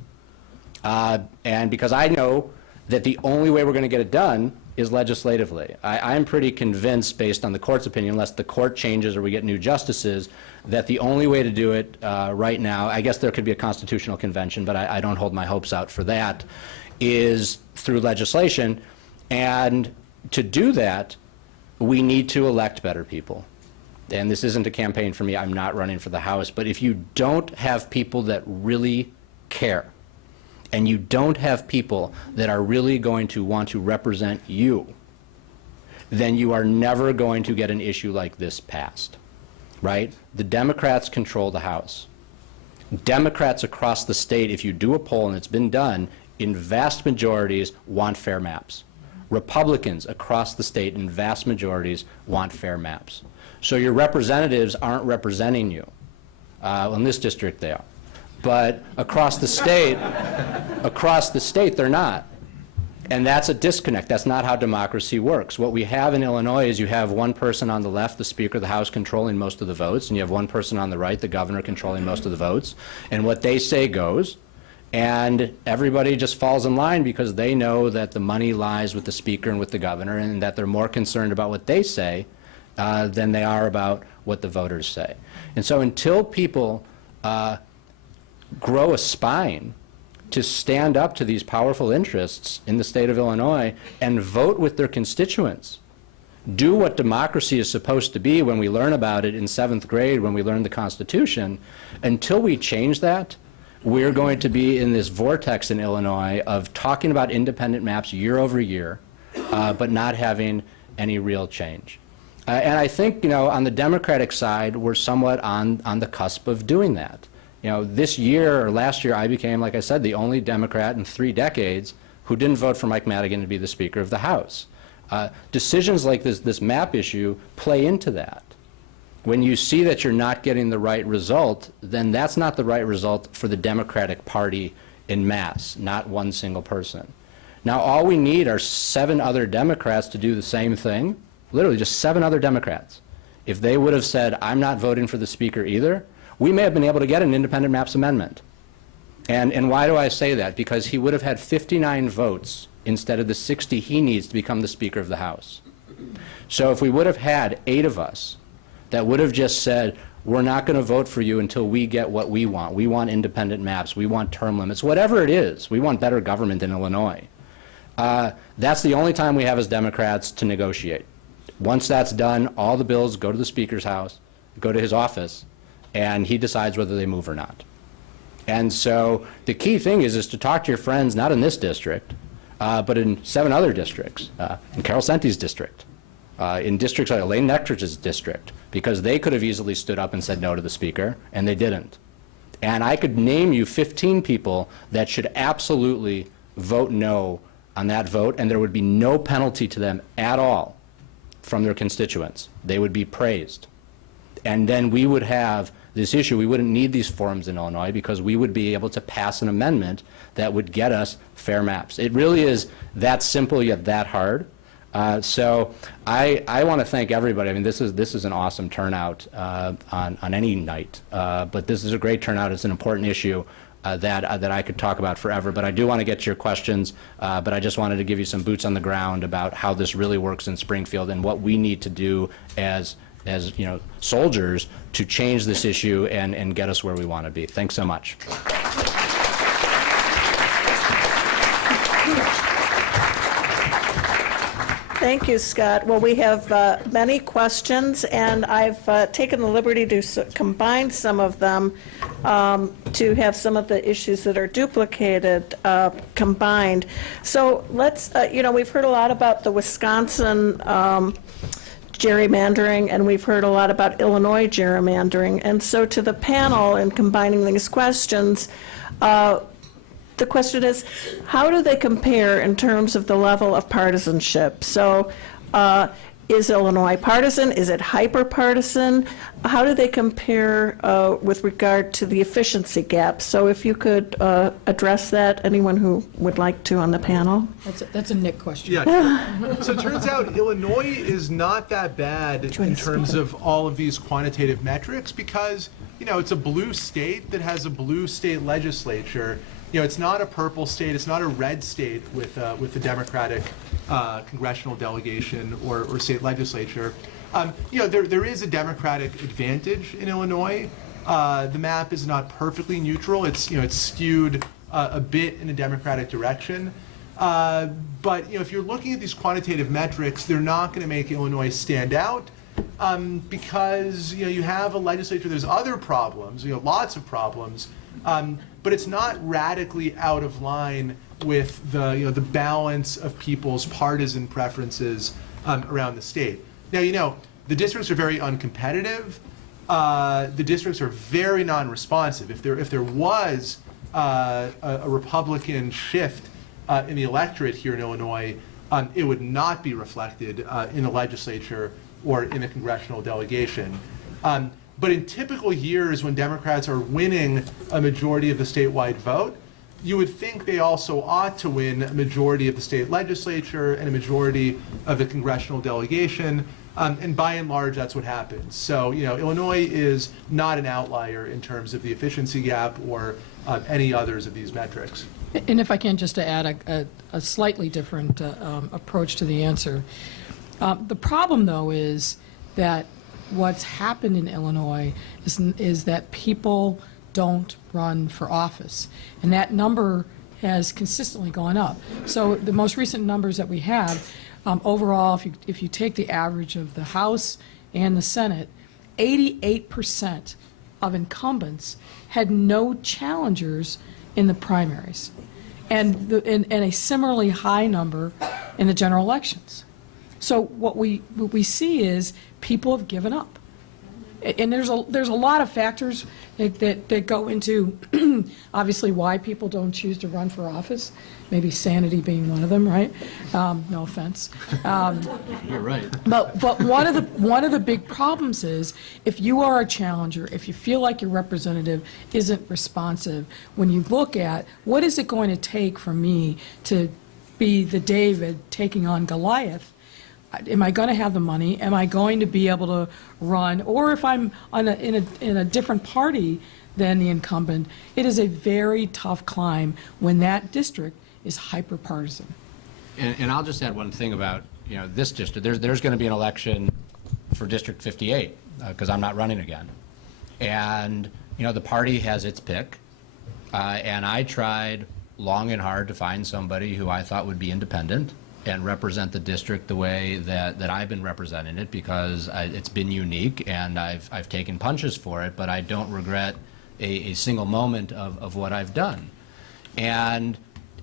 And because I know that the only way we're going to get it done is legislatively. I'm pretty convinced, based on the court's opinion, unless the court changes or we get new justices, that the only way to do it right now, I guess there could be a constitutional convention, but I don't hold my hopes out for that, is through legislation. And to do that, we need to elect better people. And this isn't a campaign for me, I'm not running for the House, but if you don't have people that really care, and you don't have people that are really going to want to represent you, then you are never going to get an issue like this passed, right? The Democrats control the House. Democrats across the state, if you do a poll, and it's been done, in vast majorities want fair maps. Republicans across the state in vast majorities want fair maps. So your representatives aren't representing you. In this district they are. But across the state, they're not. And that's a disconnect. That's not how democracy works. What we have in Illinois is you have one person on the left, the Speaker of the House, controlling most of the votes, and you have one person on the right, the governor, controlling most of the votes. And what they say goes. And everybody just falls in line because they know that the money lies with the Speaker and with the governor, and that they're more concerned about what they say than they are about what the voters say. And so until people grow a spine to stand up to these powerful interests in the state of Illinois and vote with their constituents, do what democracy is supposed to be when we learn about it in 7th grade, when we learn the Constitution, until we change that, we're going to be in this vortex in Illinois of talking about independent maps year over year, but not having any real change. And I think, on the Democratic side, we're somewhat on the cusp of doing that. This year or last year, I became, like I said, the only Democrat in 3 decades who didn't vote for Mike Madigan to be the Speaker of the House. Decisions like this map issue play into that. When you see that you're not getting the right result, then that's not the right result for the Democratic Party en masse, not one single person. Now, all we need are 7 other Democrats to do the same thing, literally just 7 other Democrats. If they would have said, I'm not voting for the Speaker either, we may have been able to get an independent maps amendment. And why do I say that? Because he would have had 59 votes instead of the 60 he needs to become the Speaker of the House. So if we would have had 8 of us that would have just said, we're not going to vote for you until we get what we want. We want independent maps. We want term limits. Whatever it is, we want better government in Illinois. That's the only time we have as Democrats to negotiate. Once that's done, all the bills go to the Speaker's house, go to his office, and he decides whether they move or not. And so the key thing is to talk to your friends, not in this district, but in 7 other districts, in Carol Senti's district, in districts like Elaine Nechtridge's district, because they could have easily stood up and said no to the Speaker, and they didn't. And I could name you 15 people that should absolutely vote no on that vote, and there would be no penalty to them at all from their constituents. They would be praised. And then we would have this issue. We wouldn't need these forums in Illinois because we would be able to pass an amendment that would get us fair maps. It really is that simple yet that hard. So I want to thank everybody. I mean, this is an awesome turnout on any night, but this is a great turnout. It's an important issue that I could talk about forever. But I do want to get to your questions. But I just wanted to give you some boots on the ground about how this really works in Springfield and what we need to do as you know, soldiers to change this issue and get us where we want to be. Thanks so much. Thank you, Scott. Well, we have many questions, and I've taken the liberty to combine some of them to have some of the issues that are duplicated combined. So let's, you know, we've heard a lot about the Wisconsin gerrymandering, and we've heard a lot about Illinois gerrymandering. And so to the panel, in combining these questions, the question is, how do they compare in terms of the level of partisanship? So is Illinois partisan? Is it hyper-partisan? How do they compare with regard to the efficiency gap? So if you could address that, anyone who would like to on the panel? That's a Nick question. Yeah. So it turns out Illinois is not that bad in terms of all of these quantitative metrics because, you know, it's a blue state that has a blue state legislature. You know, it's not a purple state, it's not a red state with a Democratic congressional delegation or state legislature. You know, there is a Democratic advantage in Illinois. The map is not perfectly neutral. It's, you know, it's skewed a bit in a Democratic direction. But, you know, if you're looking at these quantitative metrics, they're not going to make Illinois stand out because, you know, you have a legislature, there's other problems, you know, lots of problems. But it's not radically out of line with the, you know, the balance of people's partisan preferences around the state. Now, you know, the districts are very uncompetitive. The districts are very non-responsive. If there was a Republican shift in the electorate here in Illinois, it would not be reflected in the legislature or in the congressional delegation. But in typical years when Democrats are winning a majority of the statewide vote, you would think they also ought to win a majority of the state legislature and a majority of the congressional delegation. And by and large, that's what happens. So, you know, Illinois is not an outlier in terms of the efficiency gap or any others of these metrics. And if I can just to add a slightly different approach to the answer. The problem, though, is that what's happened in Illinois is that people don't run for office. And that number has consistently gone up. So the most recent numbers that we have, overall, if you take the average of the House and the Senate, 88% of incumbents had no challengers in the primaries, and a similarly high number in the general elections. So what we see is people have given up. And there's a lot of factors that go into obviously why people don't choose to run for office. Maybe sanity being one of them, right? No offense. You're right. But one of the big problems is if you are a challenger, if you feel like your representative isn't responsive, when you look at what is it going to take for me to be the David taking on Goliath, am I going to have the money? Am I going to be able to run? Or if I'm in a different party than the incumbent. It is a very tough climb when that district is hyper-partisan. And I'll just add one thing about, this district. There's going to be an election for District 58, because I'm not running again. And, the party has its pick. And I tried long and hard to find somebody who I thought would be independent and represent the district the way that I've been representing it, because it's been unique, and I've taken punches for it, but I don't regret a single moment of what I've done. And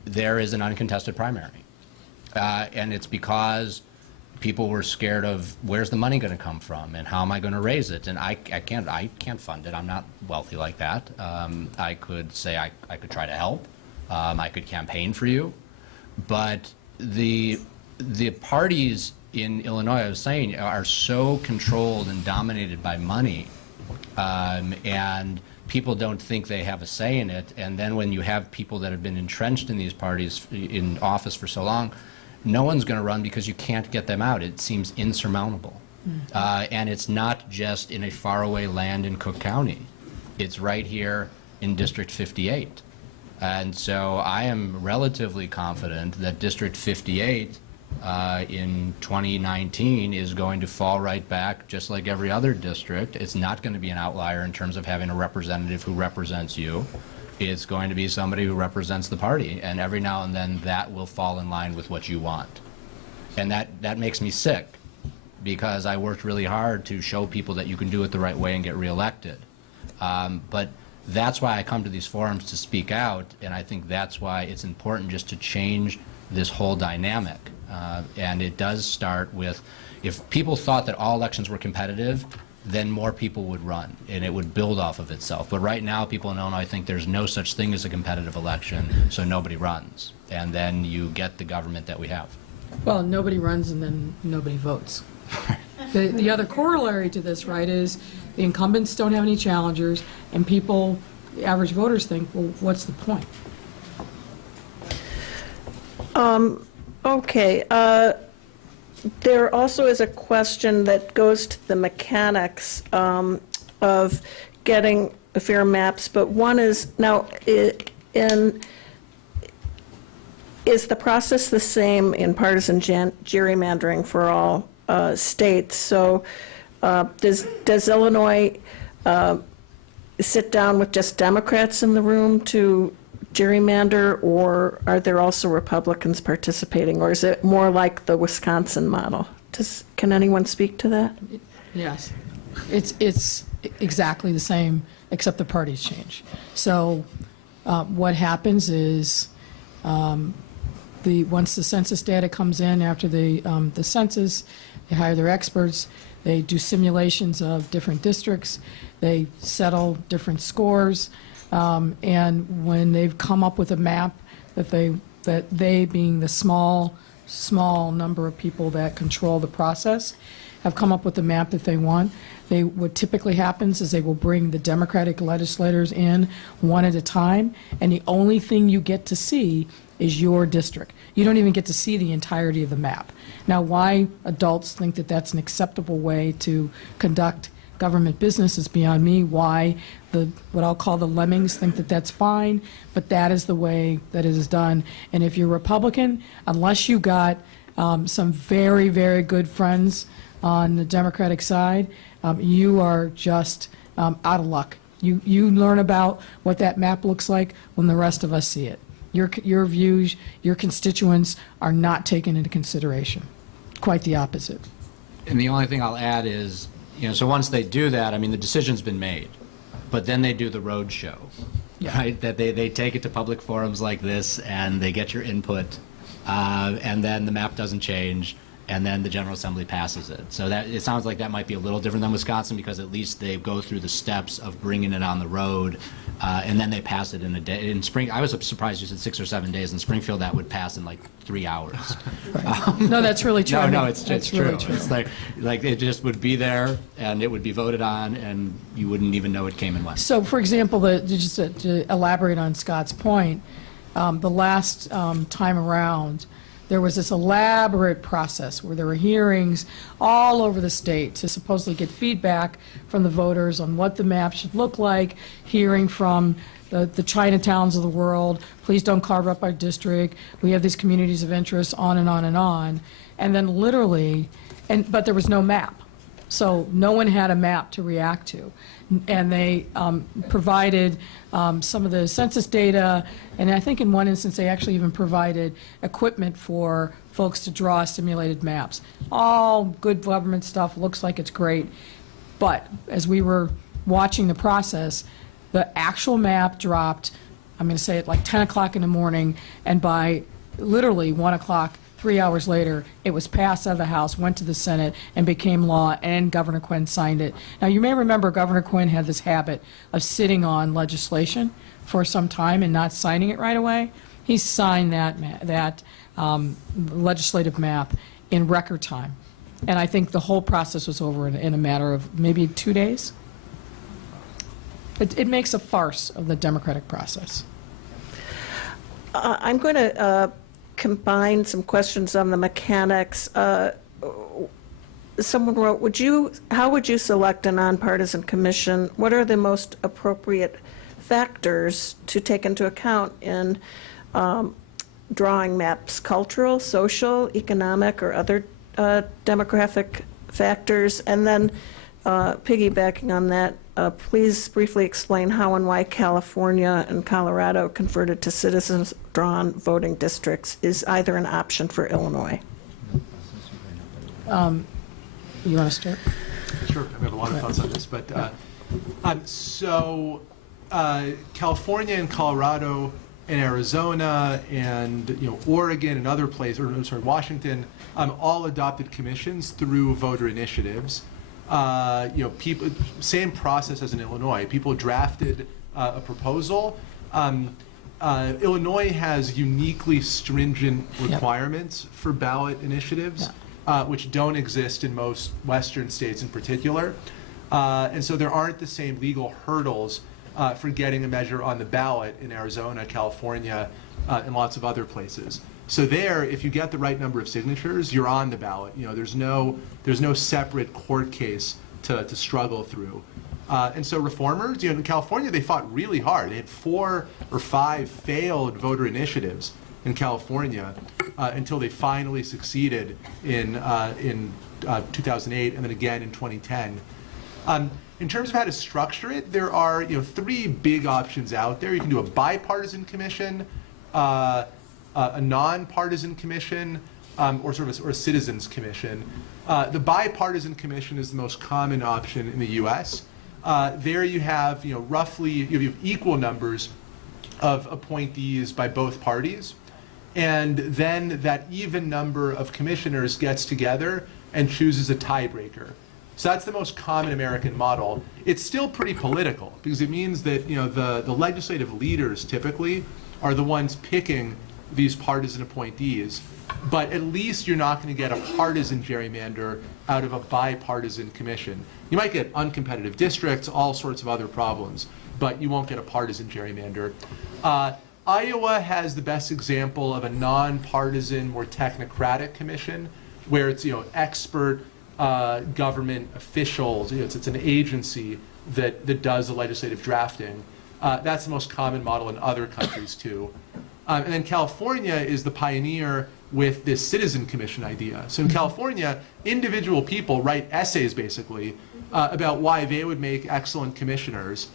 there is an uncontested primary. And it's because people were scared of where's the money going to come from and how am I going to raise it, and I can't fund it. I'm not wealthy like that. I could say I could try to help. I could campaign for you, but the parties in Illinois, I was saying, are so controlled and dominated by money, and people don't think they have a say in it. And then when you have people that have been entrenched in these parties in office for so long, no one's going to run because you can't get them out. It seems insurmountable. And it's not just in a faraway land in Cook County. It's right here in District 58. And so I am relatively confident that District 58 in 2019 is going to fall right back just like every other district. It's not going to be an outlier in terms of having a representative who represents you. It's going to be somebody who represents the party, and every now and then that will fall in line with what you want. And that makes me sick, because I worked really hard to show people that you can do it the right way and get reelected. But that's why I come to these forums to speak out, and I think that's why it's important just to change this whole dynamic. And it does start with, if people thought that all elections were competitive, then more people would run, and it would build off of itself. But right now, people in Illinois think there's no such thing as a competitive election, so nobody runs. And then you get the government that we have. Well, nobody runs and then nobody votes. The other corollary to this, right, is the incumbents don't have any challengers, and people, the average voters think, well, what's the point? Okay. There also is a question that goes to the mechanics of getting fair maps, but one is, now, is the process the same in partisan gerrymandering for all states? So does Illinois sit down with just Democrats in the room to gerrymander, or are there also Republicans participating, or is it more like the Wisconsin model? Can anyone speak to that? Yes. It's exactly the same, except the parties change. So what happens is, once the census data comes in after the census, they hire their experts, they do simulations of different districts, they settle different scores, and when they've come up with a map that they being the small number of people that control the process, have come up with the map that they want, what typically happens is they will bring the Democratic legislators in one at a time, and the only thing you get to see is your district. You don't even get to see the entirety of the map. Now, why adults think that that's an acceptable way to conduct government business is beyond me. Why what I'll call the lemmings think that that's fine, but that is the way that it is done. And if you're Republican, unless you got some very, very good friends on the Democratic side, you are just out of luck. You learn about what that map looks like when the rest of us see it. Your views, your constituents are not taken into consideration. Quite the opposite. And the only thing I'll add is, so once they do that, I mean, the decision's been made, but then they do the road show, right? That they take it to public forums like this, and they get your input, and then the map doesn't change, and then the General Assembly passes it. So that it sounds like that might be a little different than Wisconsin, because at least they go through the steps of bringing it on the road, and then they pass it in a day. In spring, I was surprised you said 6 or 7 days. In Springfield, that would pass in like 3 hours. No, that's really true. No, it's true. Really true. It's like it just would be there, and it would be voted on, and you wouldn't even know it came and went. So, for example, just to elaborate on Scott's point, the last time around, there was this elaborate process where there were hearings all over the state to supposedly get feedback from the voters on what the map should look like, hearing from the Chinatowns of the world, please don't carve up our district, we have these communities of interest, on and on and on. And then literally, but there was no map. So no one had a map to react to. And they provided some of the census data, and I think in one instance, they actually even provided equipment for folks to draw simulated maps. All good government stuff, looks like it's great. But as we were watching the process, the actual map dropped, I'm going to say at like 10 o'clock in the morning, and by literally 1 o'clock, 3 hours later, it was passed out of the House, went to the Senate, and became law, and Governor Quinn signed it. Now, you may remember Governor Quinn had this habit of sitting on legislation for some time and not signing it right away. He signed that legislative map in record time. And I think the whole process was over in a matter of maybe 2 days. It makes a farce of the democratic process. I'm going to combine some questions on the mechanics. Someone wrote, how would you select a nonpartisan commission? What are the most appropriate factors to take into account in drawing maps? Cultural, social, economic, or other demographic factors? And then piggybacking on that, please briefly explain how and why California and Colorado converted to citizens-drawn voting districts is either an option for Illinois. You want to start? Sure, I have a lot of thoughts on this, but California and Colorado and Arizona and Oregon and other places, or sorry, Washington, all adopted commissions through voter initiatives. People, same process as in Illinois. People drafted a proposal. Illinois has uniquely stringent requirements for ballot initiatives, which don't exist in most Western states in particular. And so there aren't the same legal hurdles for getting a measure on the ballot in Arizona, California, and lots of other places. So there, if you get the right number of signatures, you're on the ballot. There's no separate court case to struggle through. And so reformers, in California, they fought really hard. They had 4 or 5 failed voter initiatives in California until they finally succeeded in 2008 and then again in 2010. In terms of how to structure it, there are 3 big options out there. You can do a bipartisan commission, a nonpartisan commission, or a citizens commission. The bipartisan commission is the most common option in the U.S. There you have roughly you have equal numbers of appointees by both parties, and then that even number of commissioners gets together and chooses a tiebreaker. So that's the most common American model. It's still pretty political because it means that the legislative leaders typically are the ones picking these partisan appointees, but at least you're not going to get a partisan gerrymander out of a bipartisan commission. You might get uncompetitive districts, all sorts of other problems, but you won't get a partisan gerrymander. Iowa has the best example of a nonpartisan, more technocratic commission, where it's expert government officials. It's an agency that does the legislative drafting. That's the most common model in other countries too. And then California is the pioneer with this citizen commission idea. So in California, individual people write essays basically about why they would make excellent commissioners.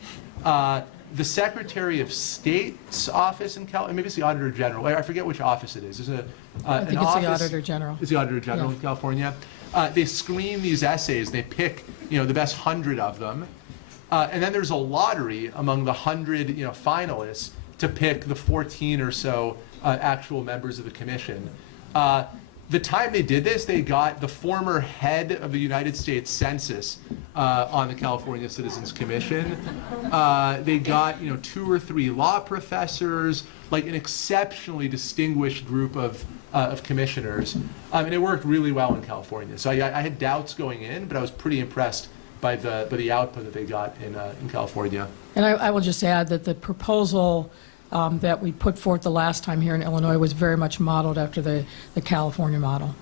The Secretary of State's office in California, maybe it's the Auditor General, I forget which office it is. There's I think it's the Auditor General. It's the Auditor General in California. They screen these essays, they pick the best 100 of them, and then there's a lottery among the 100 finalists to pick the 14 or so actual members of the commission. The time they did this, they got the former head of the United States Census on the California Citizens Commission. They got 2 or 3 law professors, like an exceptionally distinguished group of commissioners, and it worked really well in California. So I had doubts going in, but I was pretty impressed by the output that they got in California. And I will just add that the proposal that we put forth the last time here in Illinois was very much modeled after the California model.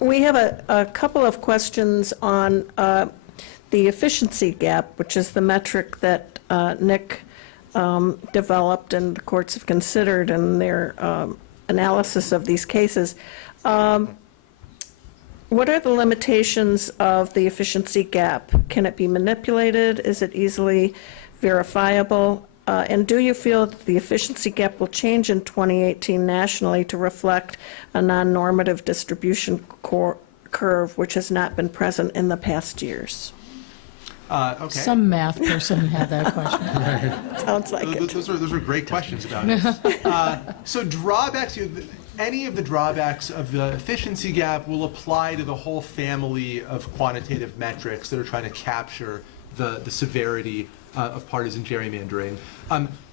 We have a couple of questions on the efficiency gap, which is the metric that Nick developed and the courts have considered in their analysis of these cases. What are the limitations of the efficiency gap? Can it be manipulated? Is it easily verifiable? And do you feel that the efficiency gap will change in 2018 nationally to reflect a non-normative distribution curve, which has not been present in the past years? Okay. Some math person had that question. Sounds like it. Those are great questions about it. So drawbacks, any of the drawbacks of the efficiency gap will apply to the whole family of quantitative metrics that are trying to capture the severity of partisan gerrymandering.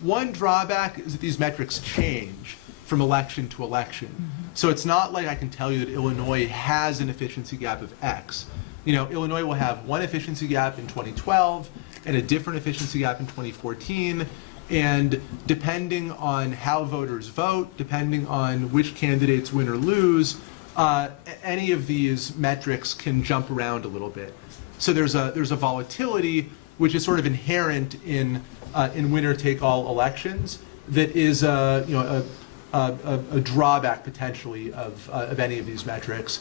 One drawback is that these metrics change from election to election. So it's not like I can tell you that Illinois has an efficiency gap of X. Illinois will have one efficiency gap in 2012 and a different efficiency gap in 2014. And depending on how voters vote, depending on which candidates win or lose, any of these metrics can jump around a little bit. So there's a volatility which is sort of inherent in winner-take-all elections that is a drawback potentially of any of these metrics.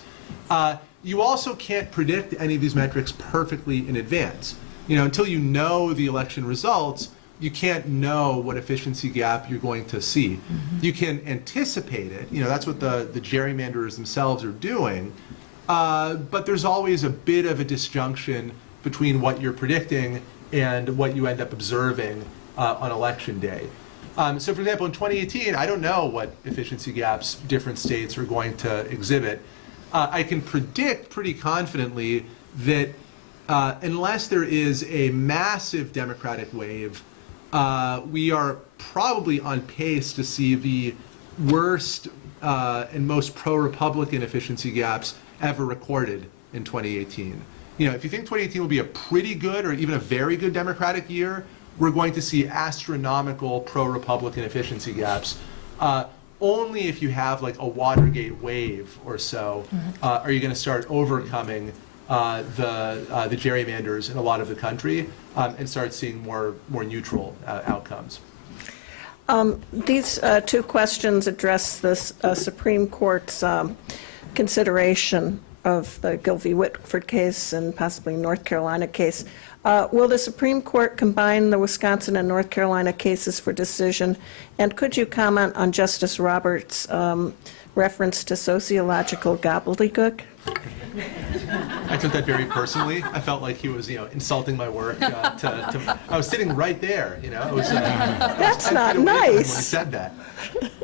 You also can't predict any of these metrics perfectly in advance. Until you know the election results, you can't know what efficiency gap you're going to see. You can anticipate it. That's what the gerrymanderers themselves are doing. But there's always a bit of a disjunction between what you're predicting and what you end up observing on election day. So for example, in 2018, I don't know what efficiency gaps different states are going to exhibit. I can predict pretty confidently that unless there is a massive Democratic wave, we are probably on pace to see the worst and most pro-Republican efficiency gaps ever recorded in 2018. If you think 2018 will be a pretty good or even a very good Democratic year, we're going to see astronomical pro-Republican efficiency gaps. Only if you have like a Watergate wave or so are you going to start overcoming the gerrymanders in a lot of the country and start seeing more neutral outcomes. These two questions address the Supreme Court's consideration of the Gilvey-Whitford case and possibly North Carolina case. Will the Supreme Court combine the Wisconsin and North Carolina cases for decision? And could you comment on Justice Roberts' reference to sociological gobbledygook? I took that very personally. I felt like he was, insulting my work. I was sitting right there, It was, That's not when he nice. said that.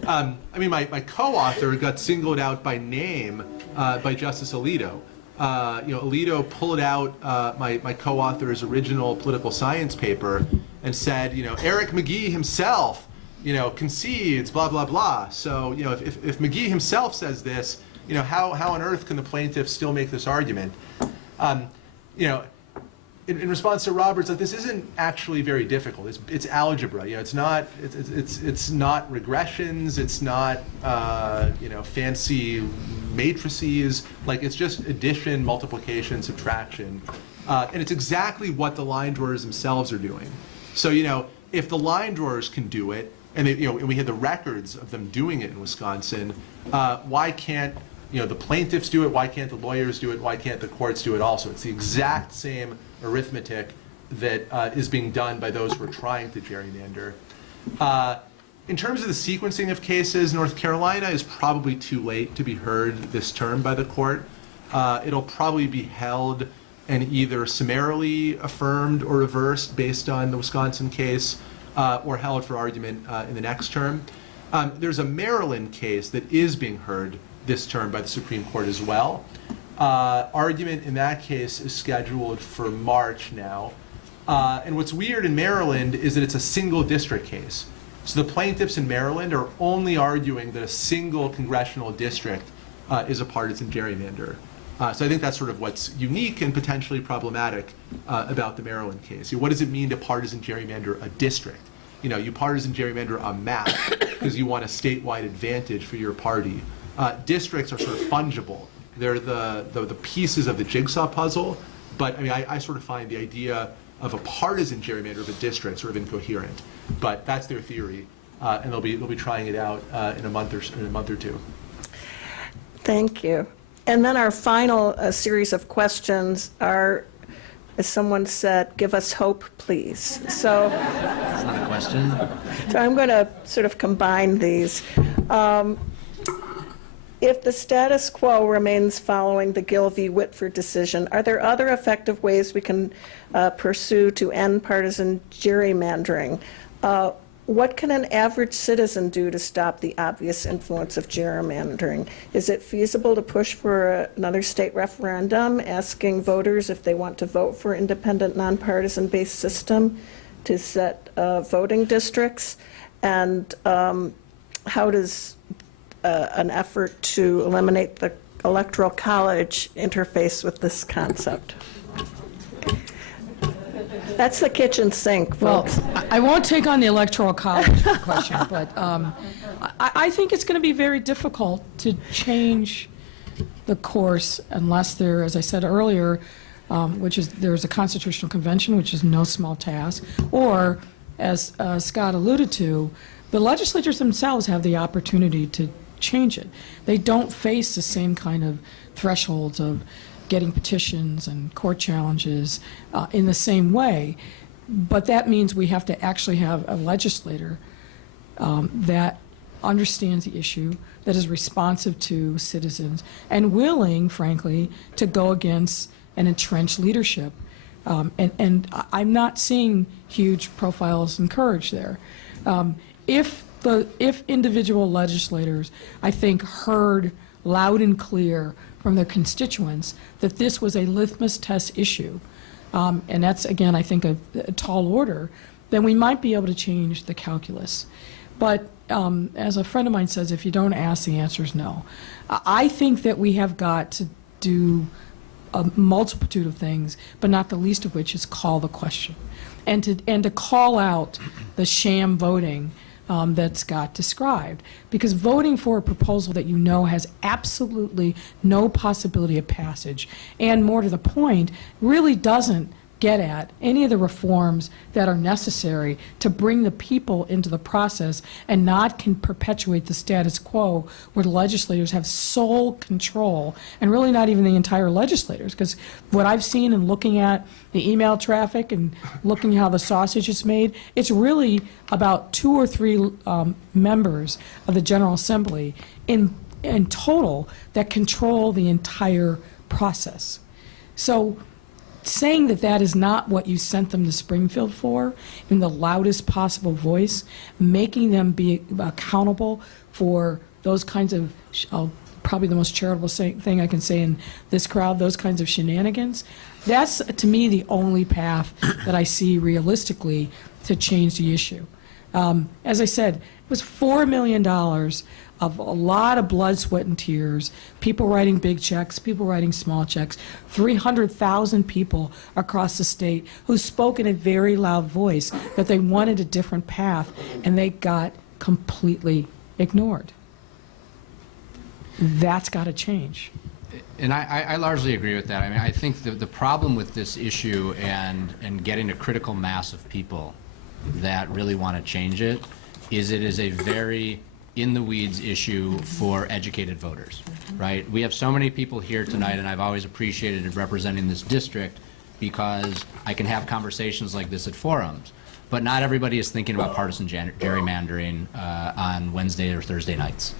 My co-author got singled out by name by Justice Alito. Alito pulled out my co-author's original political science paper and said, Eric McGee himself, concedes, blah, blah, blah. So, if McGee himself says this, how on earth can the plaintiff still make this argument? In response to Roberts, this isn't actually very difficult. It's algebra. It's not regressions. It's not fancy matrices. It's just addition, multiplication, subtraction, and it's exactly what the line drawers themselves are doing. So if the line drawers can do it, and and we had the records of them doing it in Wisconsin, why can't the plaintiffs do it? Why can't the lawyers do it? Why can't the courts do it also? It's the exact same arithmetic that is being done by those who are trying to gerrymander. In terms of the sequencing of cases, North Carolina is probably too late to be heard this term by the court. It'll probably be held and either summarily affirmed or reversed based on the Wisconsin case, or held for argument in the next term. There's a Maryland case that is being heard this term by the Supreme Court as well. Argument in that case is scheduled for March now. And what's weird in Maryland is that it's a single district case. So the plaintiffs in Maryland are only arguing that a single congressional district is a partisan gerrymander. So I think that's sort of what's unique and potentially problematic about the Maryland case. What does it mean to partisan gerrymander a district? you partisan gerrymander a map because you want a statewide advantage for your party. Districts are sort of fungible. They're the pieces of the jigsaw puzzle, but I mean, I sort of find the idea of a partisan gerrymander of a district sort of incoherent. But that's their theory, and they'll be trying it out in a month or two. Thank you. And then our final series of questions are, as someone said, give us hope, please. So, That's not a question. so I'm going to sort of combine these. If the status quo remains following the Gill v. Whitford decision, are there other effective ways we can pursue to end partisan gerrymandering? What can an average citizen do to stop the obvious influence of gerrymandering? Is it feasible to push for another state referendum, asking voters if they want to vote for independent, nonpartisan-based system to set voting districts? And how does an effort to eliminate the Electoral College interface with this concept? That's the kitchen sink, Well, folks. I won't take on the Electoral College question, but I think it's going to be very difficult to change the course unless there, as I said earlier, there's a constitutional convention, which is no small task, or, as Scott alluded to, the legislatures themselves have the opportunity to change it. They don't face the same kind of thresholds of getting petitions and court challenges in the same way, but that means we have to actually have a legislator that understands the issue, that is responsive to citizens, and willing, frankly, to go against an entrenched leadership. And I'm not seeing huge profiles encouraged there. If individual legislators, I think, heard loud and clear from their constituents that this was a litmus test issue, and that's, again, I think, a tall order, then we might be able to change the calculus. But as a friend of mine says, if you don't ask, the answer is no. I think that we have got to do a multitude of things, but not the least of which is call the question, and to call out the sham voting that Scott described. Because voting for a proposal that you know has absolutely no possibility of passage, and more to the point, really doesn't get at any of the reforms that are necessary to bring the people into the process and not can perpetuate the status quo where the legislators have sole control, and really not even the entire legislators, because what I've seen in looking at the email traffic and looking how the sausage is made, it's really about 2 or 3 members of the General Assembly in total that control the entire process. So saying that that is not what you sent them to Springfield for, in the loudest possible voice, making them be accountable for those kinds of, probably the most charitable thing I can say in this crowd, those kinds of shenanigans, that's, to me, the only path that I see realistically to change the issue. As I said, it was $4 million of a lot of blood, sweat, and tears, people writing big checks, people writing small checks, 300,000 people across the state who spoke in a very loud voice that they wanted a different path, and they got completely ignored. That's got to change. And I largely agree with that. I mean, I think the problem with this issue and getting a critical mass of people that really want to change it is a very in-the-weeds issue for educated voters, right? We have so many people here tonight, and I've always appreciated representing this district because I can have conversations like this at forums. But not everybody is thinking about partisan gerrymandering on Wednesday or Thursday nights.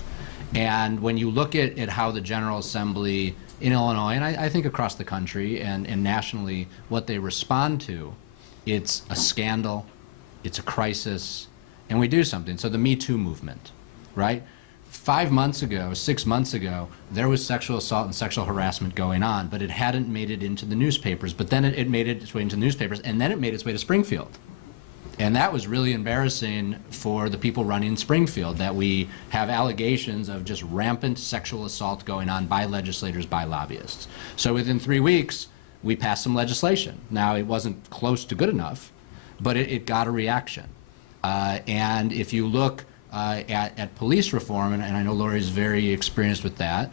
And when you look at how the General Assembly in Illinois, and I think across the country and nationally, what they respond to, it's a scandal, it's a crisis, and we do something. So the Me Too movement, right? 5 months ago, 6 months ago, there was sexual assault and sexual harassment going on, but it hadn't made it into the newspapers. But then it made its way into the newspapers, and then it made its way to Springfield. And that was really embarrassing for the people running Springfield, that we have allegations of just rampant sexual assault going on by legislators, by lobbyists. So within 3 weeks, we passed some legislation. Now, it wasn't close to good enough, but it got a reaction. And if you look at police reform, and I know Lori's very experienced with that,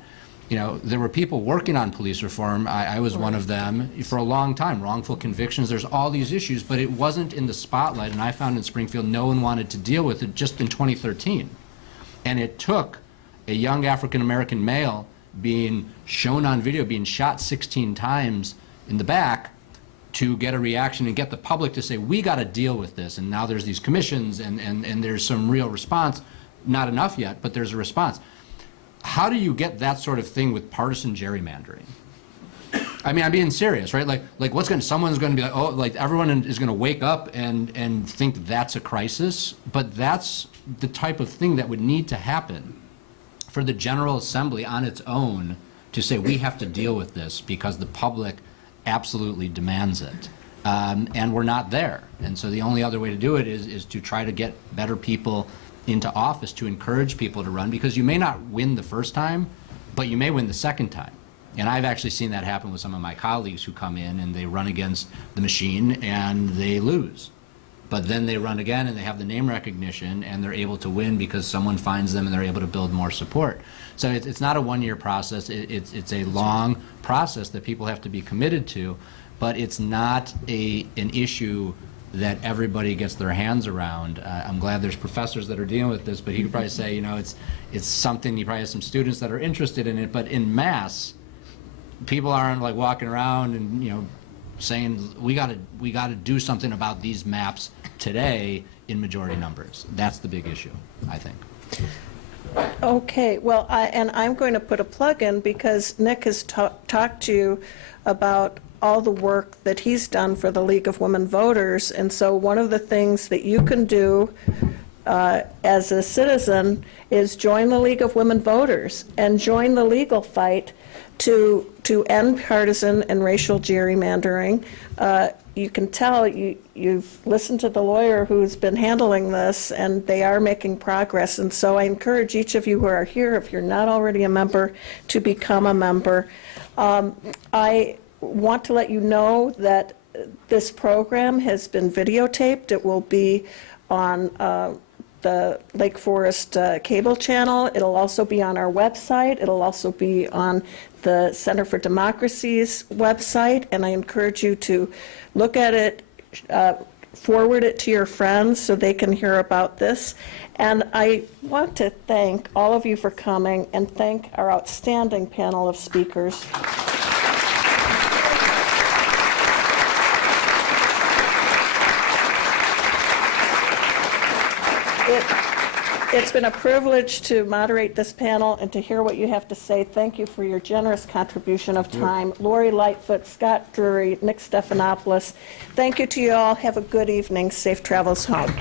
you know, there were people working on police reform. I was one of them for a long time. Wrongful convictions, there's all these issues, but it wasn't in the spotlight, and I found in Springfield no one wanted to deal with it just in 2013. And it took a young African-American male being shown on video, being shot 16 times in the back, to get a reaction and get the public to say, we got to deal with this. And now there's these commissions, and there's some real response. Not enough yet, but there's a response. How do you get that sort of thing with partisan gerrymandering? I mean, I'm being serious, right? Like someone's going to be like, oh, like everyone is going to wake up and think that's a crisis, but that's the type of thing that would need to happen for the General Assembly on its own to say, we have to deal with this because the public absolutely demands it. And we're not there. And so the only other way to do it is to try to get better people into office, to encourage people to run, because you may not win the first time, but you may win the second time. And I've actually seen that happen with some of my colleagues who come in and they run against the machine and they lose. But then they run again and they have the name recognition and they're able to win because someone finds them and they're able to build more support. So it's not a one-year process. It's a long process that people have to be committed to, but it's not an issue that everybody gets their hands around. I'm glad there's professors that are dealing with this, but he could probably say, you know, it's something, you probably have some students that are interested in it, but in mass, people aren't like walking around and, you know, saying we got to do something about these maps today in majority numbers. That's the big issue, I think. Okay, well, I'm going to put a plug in because Nick has talked to you about all the work that he's done for the League of Women Voters, and so one of the things that you can do as a citizen is join the League of Women Voters and join the legal fight to end partisan and racial gerrymandering. You can tell you've listened to the lawyer who's been handling this, and they are making progress. And so I encourage each of you who are here, if you're not already a member, to become a member. I want to let you know that this program has been videotaped. It will be on the Lake Forest cable channel. It'll also be on our website. It'll also be on the Center for Democracy's website, and I encourage you to look at it, forward it to your friends so they can hear about this. And I want to thank all of you for coming and thank our outstanding panel of speakers. It's been a privilege to moderate this panel and to hear what you have to say. Thank you for your generous contribution of time. Lori Lightfoot, Scott Drury, Nick Stephanopoulos. Thank you to you all. Have a good evening. Safe travels home.